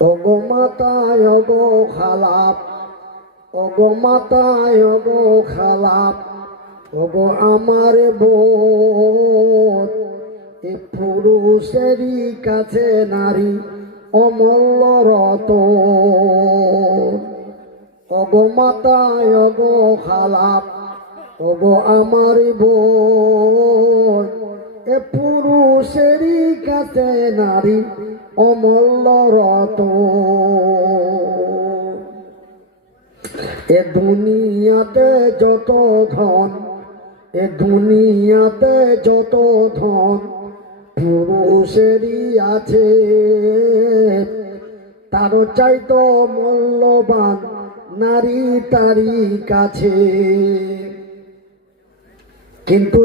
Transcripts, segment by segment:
ওগো মাতায় ওগো খালাপ, ওগো মাতায় ওগো খালাপ, ওগো আমার বোন। এ পুরুষেরই কাছে নারী অমূল্য রতন। ওগো মাতায় ওগো খালাপ, ওগো আমার বোন। এ পুরুষেরই কাছে নারী অমূল্য রতন। এ দুনিয়াতে যত ধন, এ দুনিয়াতে যত ধন পুরুষেরই আছে, তারও চাইতো মূল্যবান নারী তারই কাছে। কিন্তু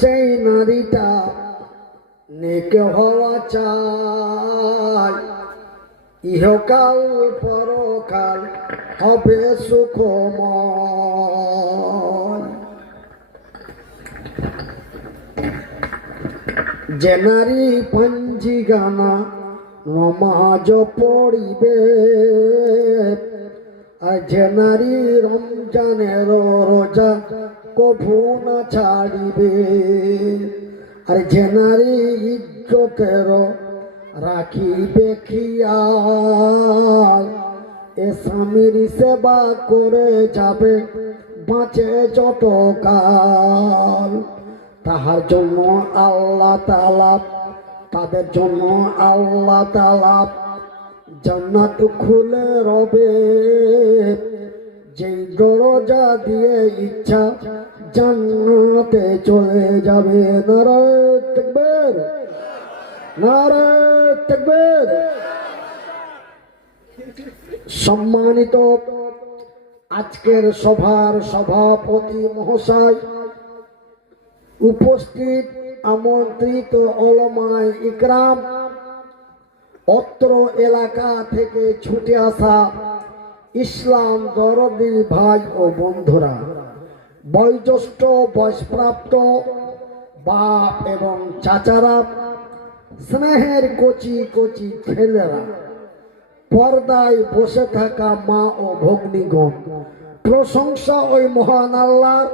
সেই নারীটা নেক হওয়া চাই, ইহকাল পরকাল হবে সুখময়। যে নারী পঞ্জিগানা নমাজ পড়িবে, আর যে নারী রমজানের রোজা কভু না ছাড়িবে, আর যে নারী ইজ্জতের রাখিবে খেয়াল, এ স্বামীর সেবা করে যাবে বাঁচে যত কাল। তাহার জন্য আল্লাহ তাআলা, তাদের জন্য আল্লাহ তাআলা জান্নাত খুলে রবে। যেই দরজা দিয়ে ইচ্ছা জান্নাতে চলে যাবে। নারায়ে তাকবীর, নারায়ে তাকবীর। সম্মানিত আজকের সভার সভাপতি মহাশয়, উপস্থিত আমন্ত্রিত ওলামায়ে ইকরাম, অত্র এলাকা থেকে ছুটে আসা ইসলাম দরদি ভাই ও বন্ধুরা, বয়োজ্যেষ্ঠ বয়সপ্রাপ্ত বাপ এবং চাচারা, স্নেহের কচি কচি ছেলেরা, পর্দায় বসে থাকা মা ও ভগ্নীগণ, প্রশংসা ওই মহান আল্লাহর,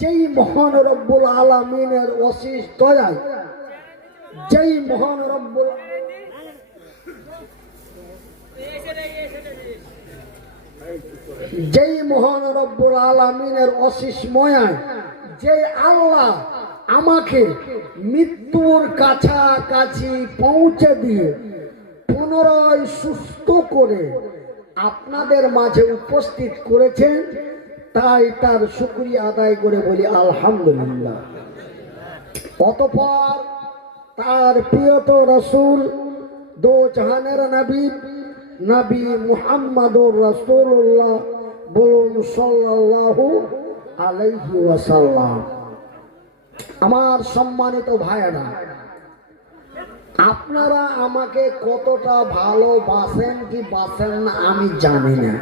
যেই মহান রব্বুল আলামিনের অশেষ দয়ায়, যেই মহান রব্বুল আলামিনের অশেষ ময়ায়, যে আল্লাহ আমাকে মৃত্যুর কাছাকাছি পৌঁছে দিয়ে পুনরায় সুস্থ করে আপনাদের মাঝে উপস্থিত করেছেন, তাই তার শুকরিয়া আদায় করে বলি আলহামদুলিল্লাহ। অতঃপর তার প্রিয়ত রাসূল, দো জাহানের নবী, নবী মুহাম্মদুর রাসূলুল্লাহ বলুন সাল্লাল্লাহু আলাইহি ওয়াসাল্লাম। আমার সম্মানিত ভাইয়েরা, আপনারা আমাকে কতটা ভালোবাসেন কি বাসেন না আমি জানি না,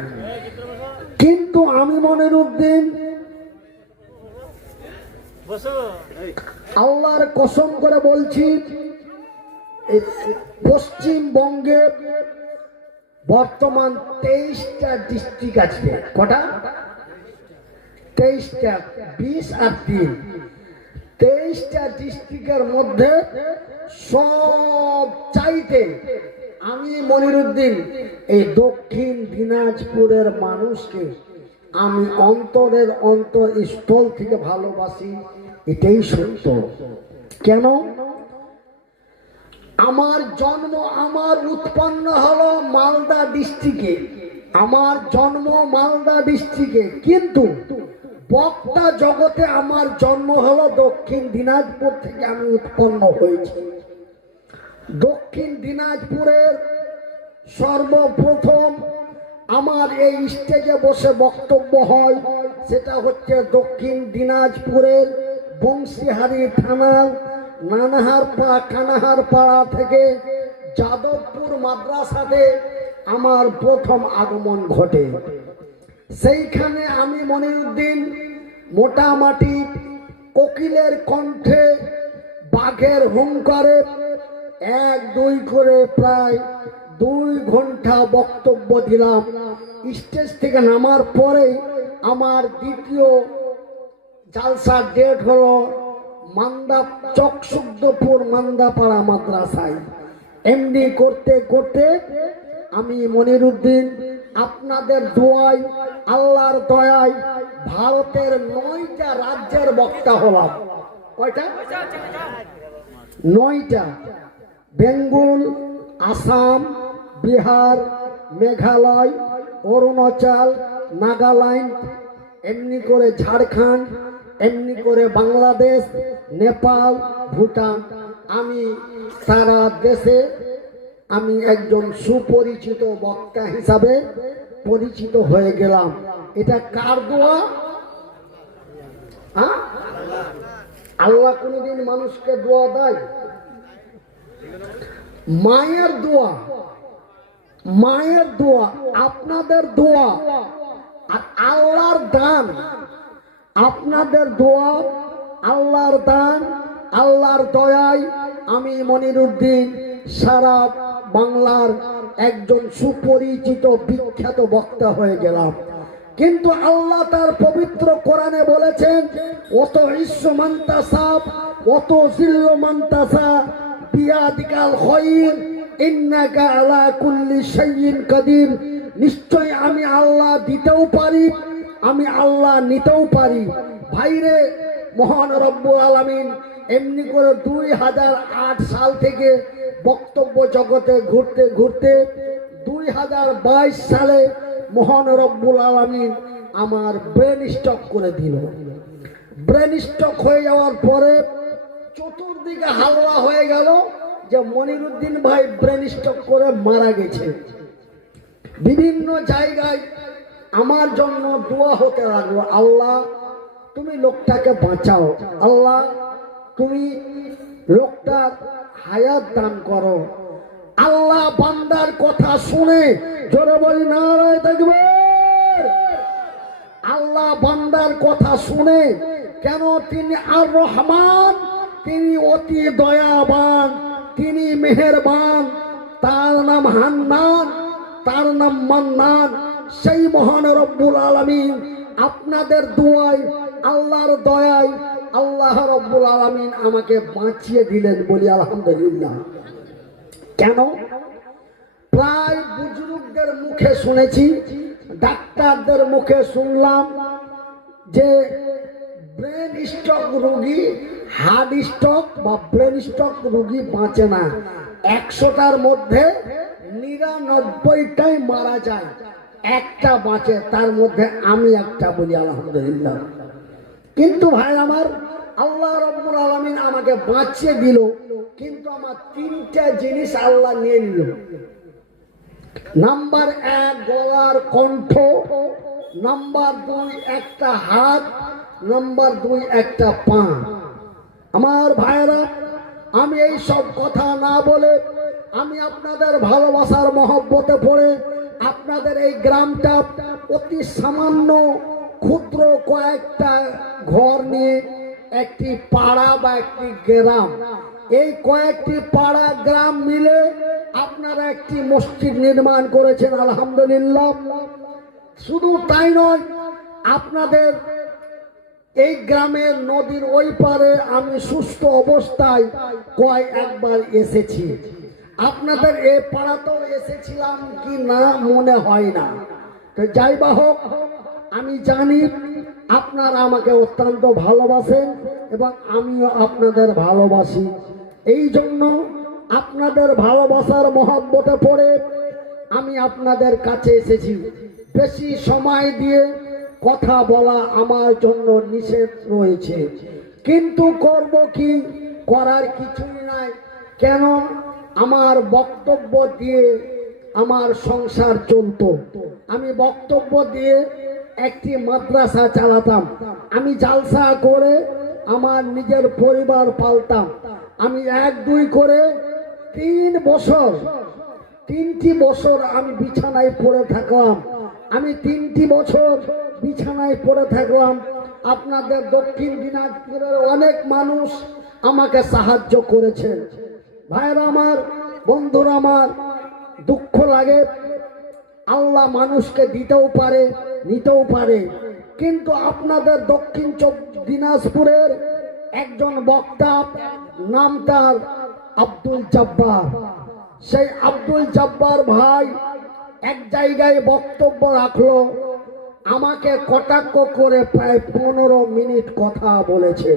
কিন্তু আমি মনিরউদ্দিন আল্লাহর কসম করে বলছি, পশ্চিমবঙ্গে বর্তমান 23টা ডিস্ট্রিক্ট আছে। কটা? 23টা, 20 আর 3, 23টা ডিস্ট্রিক্টের মধ্যে সব চাইতে আমি মনিরউদ্দিন এই দক্ষিণ দিনাজপুরের মানুষকে আমি অন্তরের অন্তঃস্থল থেকে ভালোবাসি। এটাই সত্য। কেন? আমার জন্ম, আমার উৎপন্ন হলো মালদা ডিস্ট্রিক্টে, আমার জন্ম মালদা ডিস্ট্রিক্টে, কিন্তু বক্তা জগতে আমার জন্ম হলো দক্ষিণ দিনাজপুর থেকে আমি উৎপন্ন হয়েছি। দক্ষিণ দিনাজপুরের সর্বপ্রথম আমার এই স্টেজে বসে বক্তব্য হয়, সেটা হচ্ছে দক্ষিণ দিনাজপুরের বংশীহারি থানার কানাহার পাড়া থেকে যাদবপুর মাদ্রাসাতে আমার প্রথম আগমন ঘটে। সেইখানে আমি মনিরউদ্দিন মোটামুটি কোকিলের কণ্ঠে, বাঘের হুঙ্কারে এক দুই করে প্রায় 2 ঘন্টা বক্তব্য দিলাম। স্টেজ থেকে নামার পরে আমার দ্বিতীয় জালসার ডেট হলো চকসুদ্দপুর মান্দাপাড়া মাদ্রাসায়। এমনি করতে করতে আমি মনিরুদ্দিন আপনাদের দোয়ায়, আল্লাহর দয়ায় ভারতের 9টা রাজ্যের বক্তা হলাম। কয়টা? 9টা। বেঙ্গল, আসাম, বিহার, মেঘালয়, অরুণাচল, নাগাল্যান্ড, এমনি করে ঝাড়খণ্ড, এমনি করে বাংলাদেশ, নেপাল, ভুটান। আমি সারা দেশে আমি একজন সুপরিচিত বক্তা হিসাবে পরিচিত হয়ে গেলাম। এটা কার দোয়া? আল্লাহ কোনদিন মানুষকে দোয়া দেয়? মায়ের দোয়া, মায়ের দোয়া, আপনাদের দোয়া আর আল্লাহর দান। আপনাদের দোয়া, আল্লাহর দান, আল্লাহর দয়ায় আমি মনিরুদ্দিন সারা বাংলার একজন সুপরিচিত বিখ্যাত বক্তা হয়ে গেলাম। কিন্তু আল্লাহ তার পবিত্র কোরআনে বলেছেন, অত ইসমান্তাসা অত জিল্লমান্তাসা বিয়াদিকাল খায়র ইন্নাকা আলা কুল্লি শাইইন কাদির। নিশ্চয় আমি আল্লাহ দিতেও পারি, আমি আল্লাহ নিতেও পারি। ভাইরে, মহান রব্বুল আলামিন এমনি করে 2008 সাল থেকে বক্তব্য জগতে ঘুরতে ঘুরতে 2022 সালে মহান রব্বুল আলামিন আমার ব্রেন স্ট্রোক করে দিল। ব্রেন স্ট্রোক হয়ে যাওয়ার পরে চতুর্দিকে হাল্লা হয়ে গেল যে মনিরুদ্দিন ভাই ব্রেন স্ট্রোক করে মারা গেছে। বিভিন্ন জায়গায় আমার জন্য দোয়া হতে লাগলো, আল্লাহ তুমি লোকটাকে বাঁচাও, আল্লাহ তুমি লোকটার হায়াত দান করো। আল্লাহ বান্দার কথা শুনে, জোরে বলি নারায়ে তাকবীর। আল্লাহ বান্দার কথা শুনে, কেন তিনি আর রহমান, তিনি অতি দয়াবান, তিনি মেহেরবান। তার নাম হান্নান, তার নাম মান্নান। সেই মহান রব্বুল আলামিন আপনাদের দোয়ায়, আল্লাহর দয়ায় আল্লাহ রব্বুল আলামিন আমাকে বাঁচিয়ে দিলেন, বলি আলহামদুলিল্লাহ। কেন? প্রায় বুজুর্গদের মুখে শুনেছি, ডাক্তারদের মুখে শুনলাম যে ব্রেন স্ট্রোক রোগী, হার্ট স্ট্রোক বা ব্রেন স্ট্রোক রোগী বাঁচে না। 100টার মধ্যে 99টাই মারা যায়, একটা বাঁচে। তার মধ্যে আমি একটা, বলি আলহামদুলিল্লাহ। কিন্তু ভাই আমার, আল্লাহ রব্বুল আলামিন আমাকে বাঁচিয়ে দিল, কিন্তু আমার 3টা জিনিস আল্লাহ নিয়ে নিল। নাম্বার 1 গলার কণ্ঠ, নাম্বার 2 একটা হাত, নাম্বার 2 একটা পা। আমার ভাইরা, আমি এই সব কথা না বলে আমি আপনাদের ভালোবাসার মহব্বতে পড়ে আপনাদের এই গ্রামটা অতি সামান্য ক্ষুদ্র কয়েকটা ঘর নিয়ে একটি পাড়া বা একটি গ্রাম, এই কয়েকটি পাড়া গ্রাম মিলে আপনারা একটি মসজিদ নির্মাণ করেছেন, আলহামদুলিল্লাহ। শুধু তাই নয়, আপনাদের এই গ্রামের নদীর ওই পারে আমি সুস্থ অবস্থায় একবার এসেছি। আপনাদের এই পাড়াতেও এসেছিলাম কি না মনে হয় না। তো যাই বা হোক, আমি জানি আপনারা আমাকে অত্যন্ত ভালোবাসেন এবং আমিও আপনাদের ভালোবাসি। এই জন্য আপনাদের ভালোবাসার মহব্বতে পড়ে আমি আপনাদের কাছে এসেছি। বেশি সময় দিয়ে কথা বলা আমার জন্য নিষেধ রয়েছে, কিন্তু করব কি, করার কিছুই নাই। কেন? আমার বক্তব্য দিয়ে আমার সংসার চলতো। আমি বক্তব্য দিয়ে একটি মাদ্রাসা চালাতাম, আমি জালসা করে আমার নিজের পরিবার পালতাম। আমি 1-2 করে 3 বছর, 3টি বছর আমি বিছানায় পড়ে থাকলাম। আমি 3টি বছর বিছানায় পড়ে থাকলাম। আপনাদের দক্ষিণ দিনাজপুরের অনেক মানুষ আমাকে সাহায্য করেছেন। ভাইরা আমার, বন্ধুরা আমার, দুঃখ লাগে। আল্লাহ মানুষকে দিতেও পারে, নিতেও পারে, কিন্তু আপনাদের দক্ষিণ দিনাজপুরের একজন বক্তা, নাম তার আব্দুল জব্বার। সেই আব্দুল জব্বার ভাই এক জায়গায় বক্তব্য রাখলো, আমাকে কটাক্ষ করে প্রায় 15 মিনিট কথা বলেছে।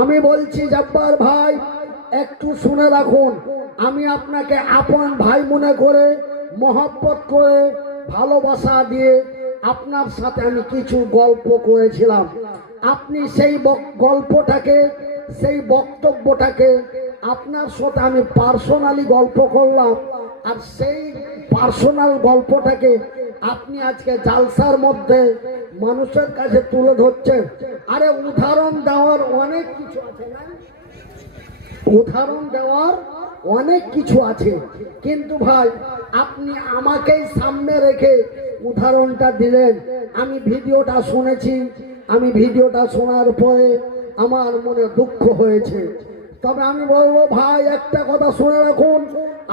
আমি বলছি, জব্বার ভাই একটু শুনে রাখুন, আমি আপনাকে আপন ভাই মনে করে, মহব্বত করে, ভালোবাসা দিয়ে আপনার সাথে আমি কিছু গল্প করেছিলাম। আপনি সেই গল্পটাকে, সেই বক্তব্যটাকে আপনার সাথে আমি পার্সোনালি গল্প করলাম, আর সেই পার্সোনাল গল্পটাকে আপনি আজকে জালসার মধ্যে মানুষের কাছে তুলে ধরছেন। আরে উদাহরণ দেওয়ার অনেক কিছু আছে না? উদাহরণ দেওয়ার অনেক কিছু আছে, কিন্তু ভাই আপনি আমাকেই সামনে রেখে উদাহরণটা দিলেন। আমি ভিডিওটা শুনেছি, আমি ভিডিওটা শোনার পরে আমার মনে দুঃখ হয়েছে। তবে আমি বলবো ভাই, একটা কথা শুনে রাখুন,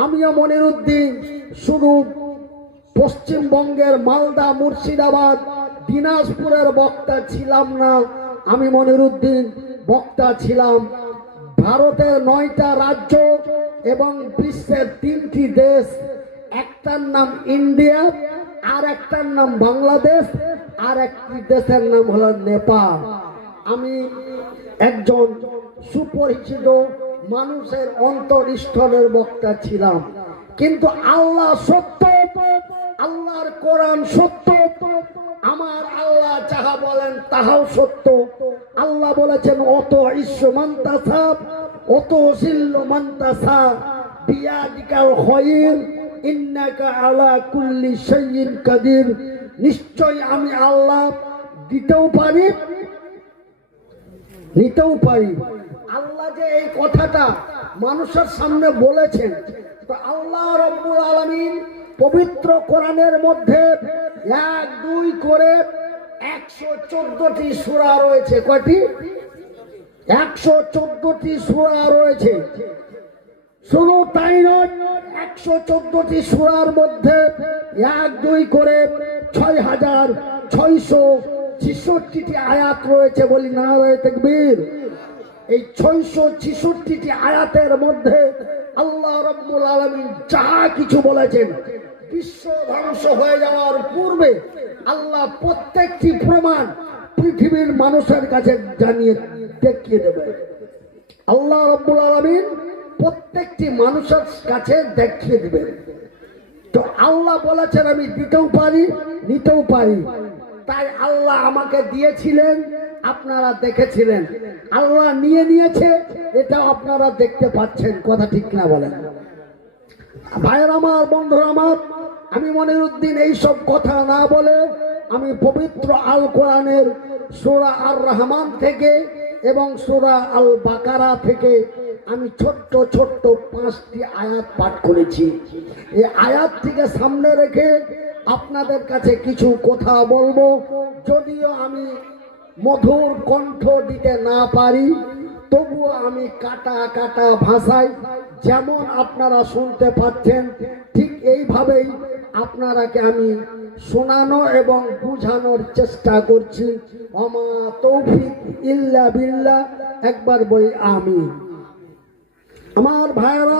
আমিও মনিরুদ্দিন শুধু পশ্চিমবঙ্গের মালদা, মুর্শিদাবাদ, দিনাজপুরের বক্তা ছিলাম না। আমি মনিরুদ্দিন বক্তা ছিলাম ভারতের 9টা রাজ্য এবং বিশ্বের 3টি দেশ। একটার নাম ইন্ডিয়া, আর একটার নাম বাংলাদেশ, আর একটি দেশের নাম হলো নেপাল। আমি একজন সুপরিচিত মানুষের অন্তরস্থলের বক্তা ছিলাম। কিন্তু আল্লাহ সত্য, আল্লাহর কোরআন সত্য, আমার আল্লাহ যাহা বলেন তাহাও সত্য। আল্লাহ বলেছেন, অত ইস্য মান্তাসা, অত সিল্ল মান্তাসা, বিয়াদিকাল খায়র, ইন্নাকা আলা কুল্লি শাইইন কাদির। নিশ্চয় আমি আল্লাহ দিতেও পারি, নিতেও পারি। আল্লাহ যে এই কথাটা মানুষের সামনে বলেছেন, তো আল্লাহ রব্বুল আলামিন পবিত্র কোরআনের মধ্যে 1, 2 করে 114টি সূরা রয়েছে। কয়টি? 114টি সূরা রয়েছে। শুধু তাই নয়, 114টি সূরার মধ্যে 1, 2 করে 6666টি আয়াত রয়েছে। বলি নারায়ে তাকবীর। এই 666টি আয়াতের মধ্যে আল্লাহ রাব্বুল আলামিন যা কিছু বলেছেন, বিশ্ব ধ্বংস হয়ে যাওয়ার পূর্বে আল্লাহ প্রত্যেকটি প্রমাণ পৃথিবীর মানুষের কাছে জানিয়ে দেখিয়ে দেবে। আল্লাহ রাব্বুল আলামিন প্রত্যেকটি মানুষের কাছে দেখিয়ে দেবেন। তো আল্লাহ বলেছেন আমি দিতেও পারি, নিতেও পারি। তাই আল্লাহ আমাকে দিয়েছিলেন, আপনারা দেখেছিলেন। আল্লাহ নিয়ে নিয়েছে, এটাও আপনারা দেখতে পাচ্ছেন। কথা ঠিক না বলেন? ভাইয়ের আমার, বন্ধুরা আমার, আমি মনিরুদ্দিন এইসব কথা না বলে আমি পবিত্র আল কোরআনের সূরা আর রহমান থেকে এবং সূরা আল বাকারা থেকে আমি ছোট্ট ছোট্ট 5টি আয়াত পাঠ করেছি। এই আয়াতটিকে সামনে রেখে আপনাদের কাছে কিছু কথা বলবো। যদিও আমি মধুর কণ্ঠ দিতে না পারি, তবুও আমি কাটা কাটা ভাষায় যেমন আপনারা শুনতে পাচ্ছেন, ঠিক এইভাবেই আপনারাকে আমি শোনানো এবং বুঝানোর চেষ্টা করছি। আমা তৌফিক ইল্লা বিল্লাহ। একবার বলি আমিন। আমার ভাইয়েরা,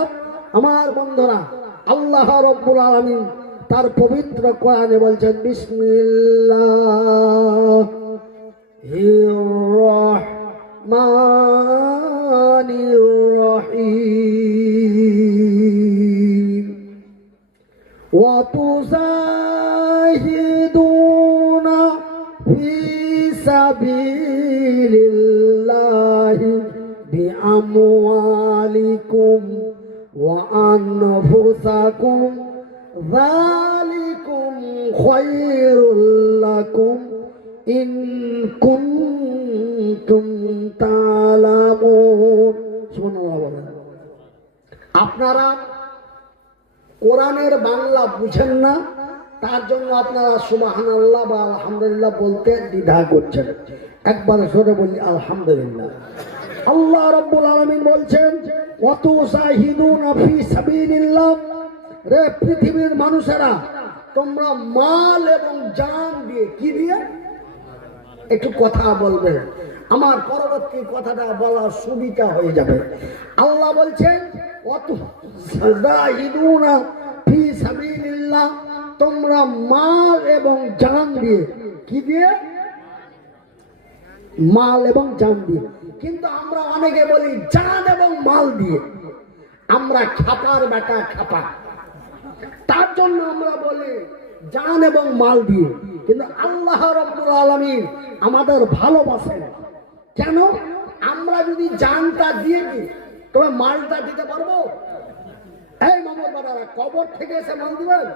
আমার বন্ধুরা, আল্লাহ রাব্বুল আলামিন তার পবিত্র কোরআনে বলছেন, বিসমিল্লাহির রহমানির রহিম। ওয়া তুজাহিদুনা ফি সাবিলিল্লাহি বিআমওয়ালিকুম ওয়া আনফুসাকুম যালিকুম খায়রুল লাকুম ইন কুনতুম তা'লামুন। সুবহানাল্লাহ। আপনারা কোরআনের বাংলা বুঝেন না, তার জন্য আপনারা সুবহানাল্লাহ বা আলহামদুলিল্লাহ বলতে দ্বিধা করছেন। একবার জোরে বলি আলহামদুলিল্লাহ। আল্লাহ রাব্বুল আলামিন বলছেন, ওয়াতুজাহিদুনা ফি সাবিলিল্লাহ, রে পৃথিবীর মানুষেরা তোমরা মাল এবং জান দিয়ে, কি দিয়ে? একটু কথা বলবে, আমার পরবর্তী কথাটা বলার সুবিধা হয়ে যাবে। আল্লাহ বলছেন ওয়াতুজাহিদুনা ফি সাবিলিল্লাহ, তোমরা মাল এবং জান দিয়ে, কি দিয়ে? মাল এবং জান দিয়ে। কিন্তু আমরা অনেকে বলি জান এবং মাল দিয়ে। আমরা খাপার বেটা খাপা, তার জন্য আমরা বলি জান এবং মাল দিয়ে। কিন্তু আল্লাহ রাব্বুল আলামিন আমাদের ভালোবাসেন। কেন? আমরা যদি জানটা দিয়ে দিই তবে মালটা দিতে পারবো? এই মামুর বাবারা, কবর থেকে এসে মাল দিবেন?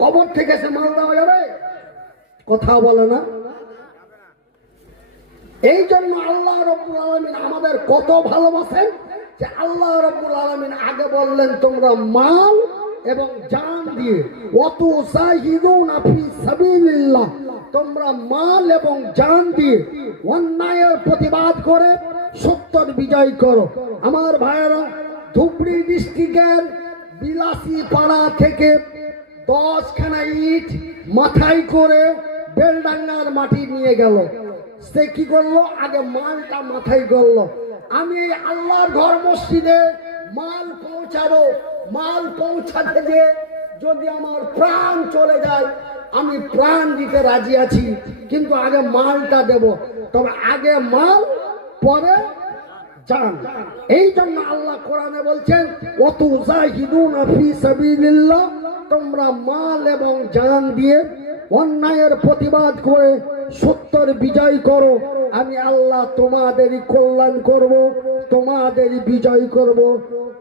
কবর থেকে এসে মাল দেওয়া যাবে? কথা বলে না। এই জন্য আল্লাহ রাব্বুল আলামিন আমাদের কত ভালোবাসেন যে আল্লাহ রাব্বুল আলামিন আগে বললেন তোমরা মাল এবং জান দিয়ে, ওয়াতুজাহিদুনা ফি সাবিলিল্লাহ, তোমরা মাল এবং জান দিয়ে অন্যায়ের প্রতিবাদ করে সত্যর বিজয় করো। আমার ভাইয়েরা, ধুবড়ি ডিস্ট্রিক্টের বিলাসী পাড়া থেকে 10খানা ইট মাথায় করে বেলডাঙ্গার মাটি নিয়ে গেল। সে কি করলো? আগে মালটা মাথায় করলো। আমি আল্লাহর ঘর মসজিদে মাল পৌঁছাবো, মাল পৌঁছাতে গিয়ে যদি আমার প্রাণ চলে যায় আমি প্রাণ দিতে রাজি আছি, কিন্তু আগে মালটা দেব। তবে আগে মাল পরে জান। এই জন্য আল্লাহ কোরআনে বলছেন ওয়াতুজাহিদুনা ফি সাবিলিল্লাহ, তোমরা মাল এবং জান দিয়ে অন্যায়ের প্রতিবাদ করে সত্যর বিজয় করো। আমি আল্লাহ তোমাদেরই কল্যাণ করব, তোমাদেরই বিজয় করব,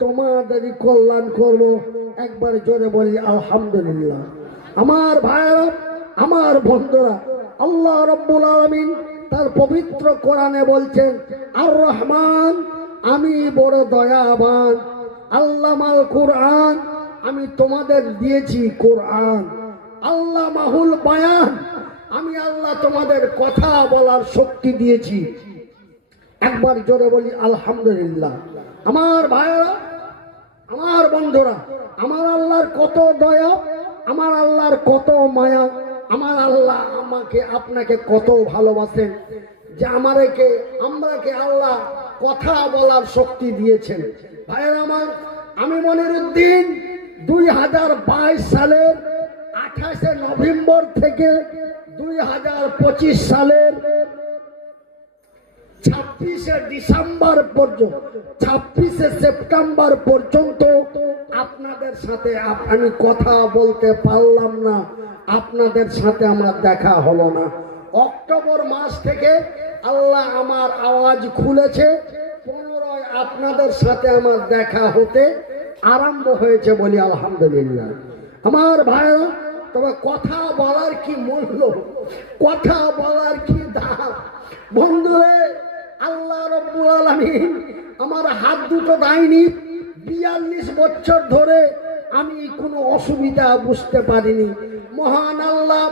তোমাদেরই কল্যাণ করব। একবার জোরে বলি আলহামদুলিল্লাহ। আমার ভাইয়েরা, আমার বন্ধুরা, আল্লাহ রাব্বুল আলামিন তার পবিত্র কোরআনে বলছেন আর রহমান, আমি বড় দয়াবান। আল্লামাল কোরআন, আমি তোমাদের দিয়েছি কোরআন। আল্লাহ মাহুল বায়ান, আমি আল্লাহ তোমাদের কথা বলার শক্তি দিয়েছি। একবার জোরে বলি আলহামদুলিল্লাহ। আমার ভাইয়েরা, আমার বন্ধুরা, আমার আল্লাহর কত দয়া, আমার আল্লাহর কত মায়া, আমার আল্লাহ আমাকে আপনাকে কত ভালোবাসেন যে আমরাকে আল্লাহ কথা বলার শক্তি দিয়েছেন। ভাইয়েরা আমার, আমি মনিরুদ্দিন 2022 সালের 28শে নভেম্বর থেকে 2025 সালের 26শে ডিসেম্বর পর্যন্ত, 26শে সেপ্টেম্বর পর্যন্ত আপনাদের সাথে আমি কথা বলতে পারলাম না, আপনাদের সাথে আমার দেখা হলো না। অক্টোবর মাস থেকে আল্লাহ আমার আওয়াজ খুলেছে, 15 আপনাদের সাথে আমার দেখা হতে আরম্ভ হয়েছে, বলি আলহামদুলিল্লাহ। আমার ভাইরা, তবে কথা বলার কি মূল্য, কথা বলার কি দাম। বন্ধুরে, আল্লাহ রাব্বুল আলামিন আমার হাত দুটো দেয়নি। 42 বছর ধরে আমি কোনো অসুবিধা বুঝতে পারিনি। মহান আল্লাহ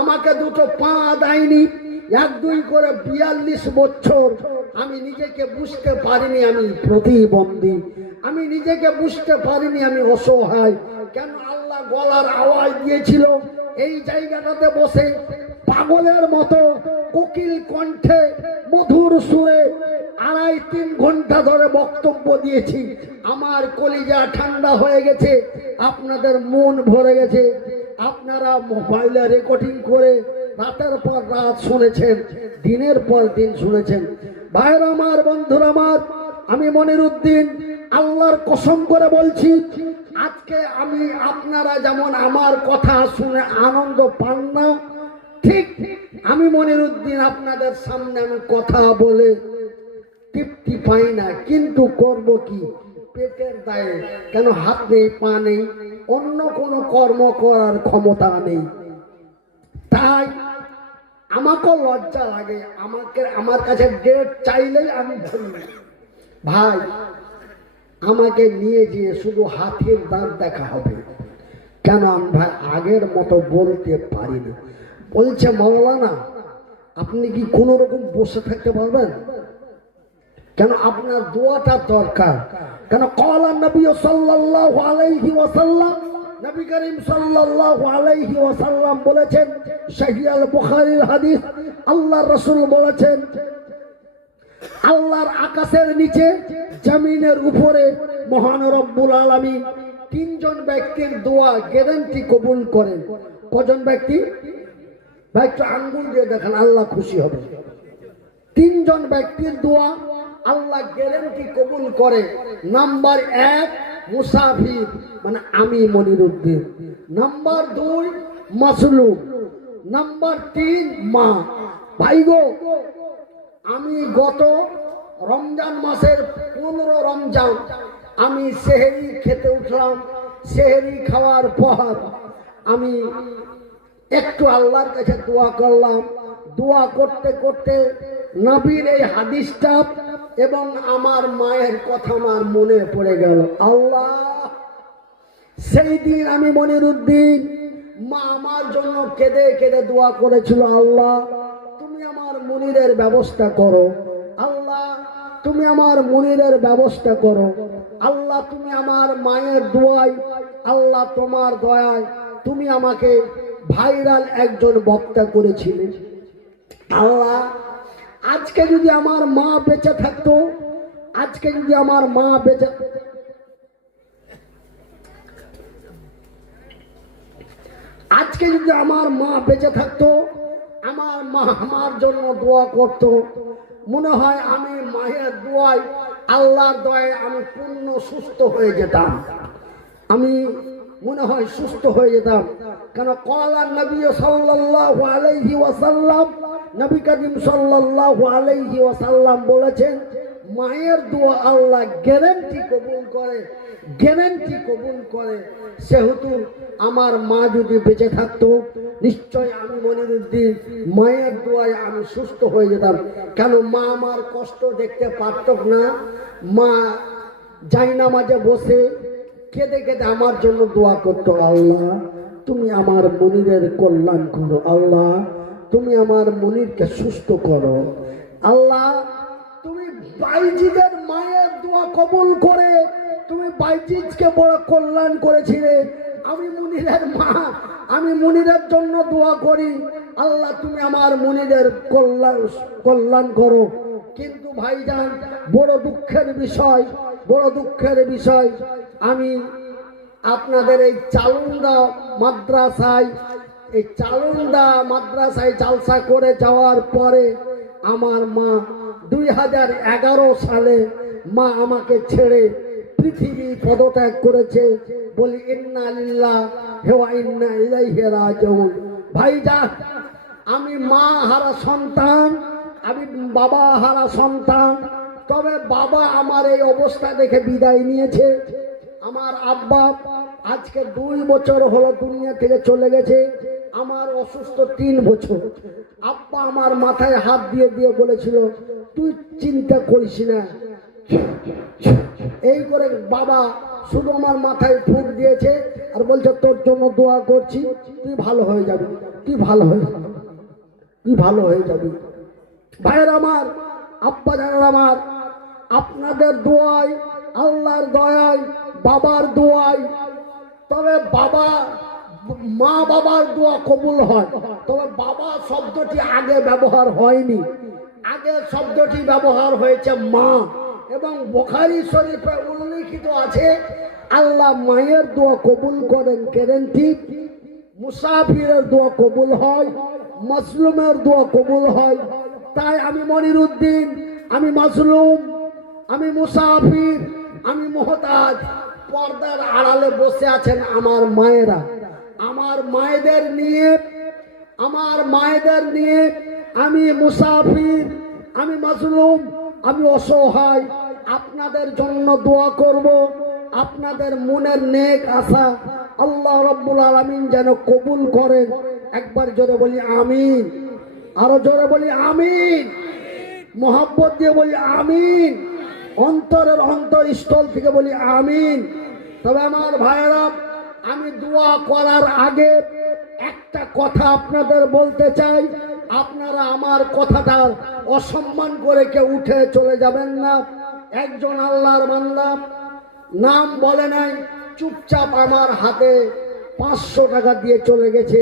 আমাকে দুটো পা দেয়নি। 1-2 করে 42 বছর আমি নিজেকে বুঝতে পারিনি আমি প্রতিবন্ধী, আমি নিজেকে বুঝতে পারিনি আমি অসহায়। কেন? আল্লাহ গলার আওয়াজ দিয়েছিল এই জায়গাটাতে বসে পাগলের মতো কোকিল কণ্ঠে মধুর সুরে 2.5-3 ঘন্টা ধরে বক্তব্য দিয়েছি। আমার কলিজা ঠান্ডা হয়ে গেছে, আপনাদের মন ভরে গেছে। আপনারা মোবাইলে রেকর্ডিং করে রাতের পর রাত শুনেছেন, দিনের পর দিন শুনেছেন। ভাইরা আমার, বন্ধুরা আমার, আমি মনিরুদ্দিন আল্লাহর কসম করে বলছি, আজকে আমি আপনারা যেমন আমার কথা শুনে আনন্দ পান না, ঠিক আমি মনিরুদ্দিন আপনাদের সামনে আমি কথা বলে তৃপ্তি পাই না। কিন্তু করব কি? পেটের দায়ে। কেন? হাত নেই, পা নেই, অন্য কোনো কর্ম করার ক্ষমতা নেই। তাই আমাকেও লজ্জা লাগে। আমার কাছে ডেট চাইলেই আমি বলি, ভাই আমাকে নিয়ে গিয়ে শুধু হাতের দাঁত দেখা হবে। কেন? আমি ভাই আগের মতো বলতে পারি না। বলছে মাওলানা, আপনি কি কোনো রকম বসে থাকতে পারবেন? কেন আপনার দোয়াটা দরকার। কেন ক্বালা নবী সাল্লাল্লাহু আলাইহি ওয়াসাল্লাম, নবী করিম সাল্লাল্লাহু আলাইহি ওয়াসাল্লাম বলেছেন, সহিহ আল বুখারীর হাদিস, আল্লাহর রাসূল বলেছেন, আল্লাহর আকাশের নিচে জমিনের উপরে মহান রব্বুল আলামিন তিনজন ব্যক্তির দোয়া গ্যারান্টি কবুল করেন। কজন ব্যক্তি? ভাই একটু আঙ্গুল দিয়ে দেখেন, আল্লাহ খুশি হবে। তিনজন ব্যক্তির দোয়া আল্লাহ গ্যারান্টি কবুল করে। নাম্বার 1 মুসাফির, মানে আমি মনিরুদ্দিন। নাম্বার 2 মাসলুম। নাম্বার 3 মা। ভাই গো, আমি গত রমজান মাসের 15 রমজান আমি সেহরি খেতে উঠলাম। সেহরি খাওয়ার পর আমি একটু আল্লাহর কাছে দোয়া করলাম। দোয়া করতে করতে নবীর এই হাদিসটা এবং আমার মায়ের কথা আমার মনে পড়ে গেল। আল্লাহ, সেই দিন আমি মনিরুদ্দিন, মা আমার জন্য কেঁদে কেঁদে দোয়া করেছিল, আল্লাহ তুমি আমার মুনিরের ব্যবস্থা করো, আল্লাহ তুমি আমার মুনিরের ব্যবস্থা করো, আল্লাহ তুমি আমার মায়ের দোয়ায়, আল্লাহ তোমার দয়ায় তুমি আমাকে ভাইরাল একজন বক্তা করেছিলে। আল্লাহ, আজকে যদি আমার মা বেঁচে থাকতো, আজকে যদি আমার মা বেঁচে আজকে যদি আমার মা বেঁচে থাকতো, আমার মা আমার জন্য দোয়া করত, মনে হয় আমি মায়ের দোয়ায়, আল্লাহর দয়ায় আমি পূর্ণ সুস্থ হয়ে যেতাম। আমি মনে হয় সুস্থ হয়ে যেতাম। কেন ক্বালা নবী সাল্লাল্লাহু আলাইহি ওয়াসাল্লাম, নবী করিম সাল্লাল্লাহু আলাইহি ওয়াসাল্লাম বলেছেন, মায়ের দোয়া আল্লাহ গ্যারান্টি কবুল করে, গ্যারান্টি কবুল করে। সেহেতু আমার মা যদি বেঁচে থাকতো, নিশ্চয় আমি মনিরুদ্দিন মায়ের দোয়ায় আমি সুস্থ হয়ে যেতাম। কেন মা আমার কষ্ট দেখতে পারত না। মা জায়নামাজে বসে কেঁদে কেঁদে আমার জন্য দোয়া করতো, আল্লাহ তুমি আমার মনিরের কল্যাণ করো, আল্লাহ তুমি আমার মনিরকে সুস্থ করো, আল্লাহ তুমি বাইজিদের মায়ের দোয়া কবুল করে তুমি বাইজিদকে বড় কল্যাণ করেছিলে। আমি মুনিরের মা, আমি মুনিরের জন্য দোয়া করি, আল্লাহ তুমি আমার মুনিরের কল্যাণ করো। কিন্তু ভাইজান, বড় দুঃখের বিষয়, বড় দুঃখের বিষয়, আমি আপনাদের এই চালুন্দা মাদ্রাসায়, এই চালুন্দা মাদ্রাসায় জালসা করে যাওয়ার পরে আমার মা 2011 সালে মা আমাকে ছেড়ে পৃথিবী পদত্যাগ করেছে। বলি ইন্না লিল্লাহি ওয়া ইন্না ইলাইহি রাজিউন। ভাইজান, আমি মা হারা সন্তান, আমি বাবা হারা সন্তান। তবে বাবা আমার এই অবস্থা দেখে বিদায় নিয়েছে। আমার আব্বা আজকে 2 বছর হলো দুনিয়া থেকে চলে গেছে। আমার অসুস্থ 3 বছর। আব্বা আমার মাথায় হাত দিয়ে দিয়ে বলেছিল, তুই চিন্তা করিস না। এই করে বাবা শুধু আমার মাথায় ফুঁক দিয়েছে আর বলছে, তোর জন্য দোয়া করছি, তুই ভালো হয়ে যাবি, তুই ভালো হয়ে যাবি, তুই ভালো হয়ে যাবি। ভাইয়ের আমার, আব্বা জানার আমার, আপনাদের দোয়ায়, আল্লাহর দয়ায়, বাবার দোয়ায়, তবে বাবা, মা বাবার দোয়া কবুল হয়, তবে বাবা শব্দটি আগে ব্যবহার হয়নি, আগে শব্দটি ব্যবহার হয়েছে মা। এবং বুখারী শরীফে উল্লেখিত আছে, আল্লাহ মায়ের দোয়া কবুল করেন গ্যারান্টি, মুসাফিরের দোয়া কবুল হয়, মাসলুমের দোয়া কবুল হয়। তাই আমি মনিরুদ্দিন, আমি মাসলুম, আমি মুসাফির, আমি মুহতাজ, পর্দার আড়ালে বসে আছেন আমার মায়েরা। আমার মায়েদের নিয়ে, আমার মায়েদের নিয়ে আমি মুসাফির, আমি মাসলুম, আমি অসহায়, আপনাদের জন্য দোয়া করব। আপনাদের মনের নেক আশা আল্লাহ রাব্বুল আলামিন যেন কবুল করেন। একবার জোরে বলি আমিন, আরো জোরে বলি আমিন, মোহাব্বত দিয়ে বলি আমিন, অন্তরের অন্তরস্থল থেকে বলি আমিন। তবে আমার ভাইয়েরা, আমি দোয়া করার আগে একটা কথা আপনাদের বলতে চাই। আপনারা আমার কথাটার অসম্মান করে কেউ উঠে চলে যাবেন না। একজন আল্লাহর বান্দা নাম বলে নাই, চুপচাপ আমার হাতে 500 টাকা দিয়ে চলে গেছে।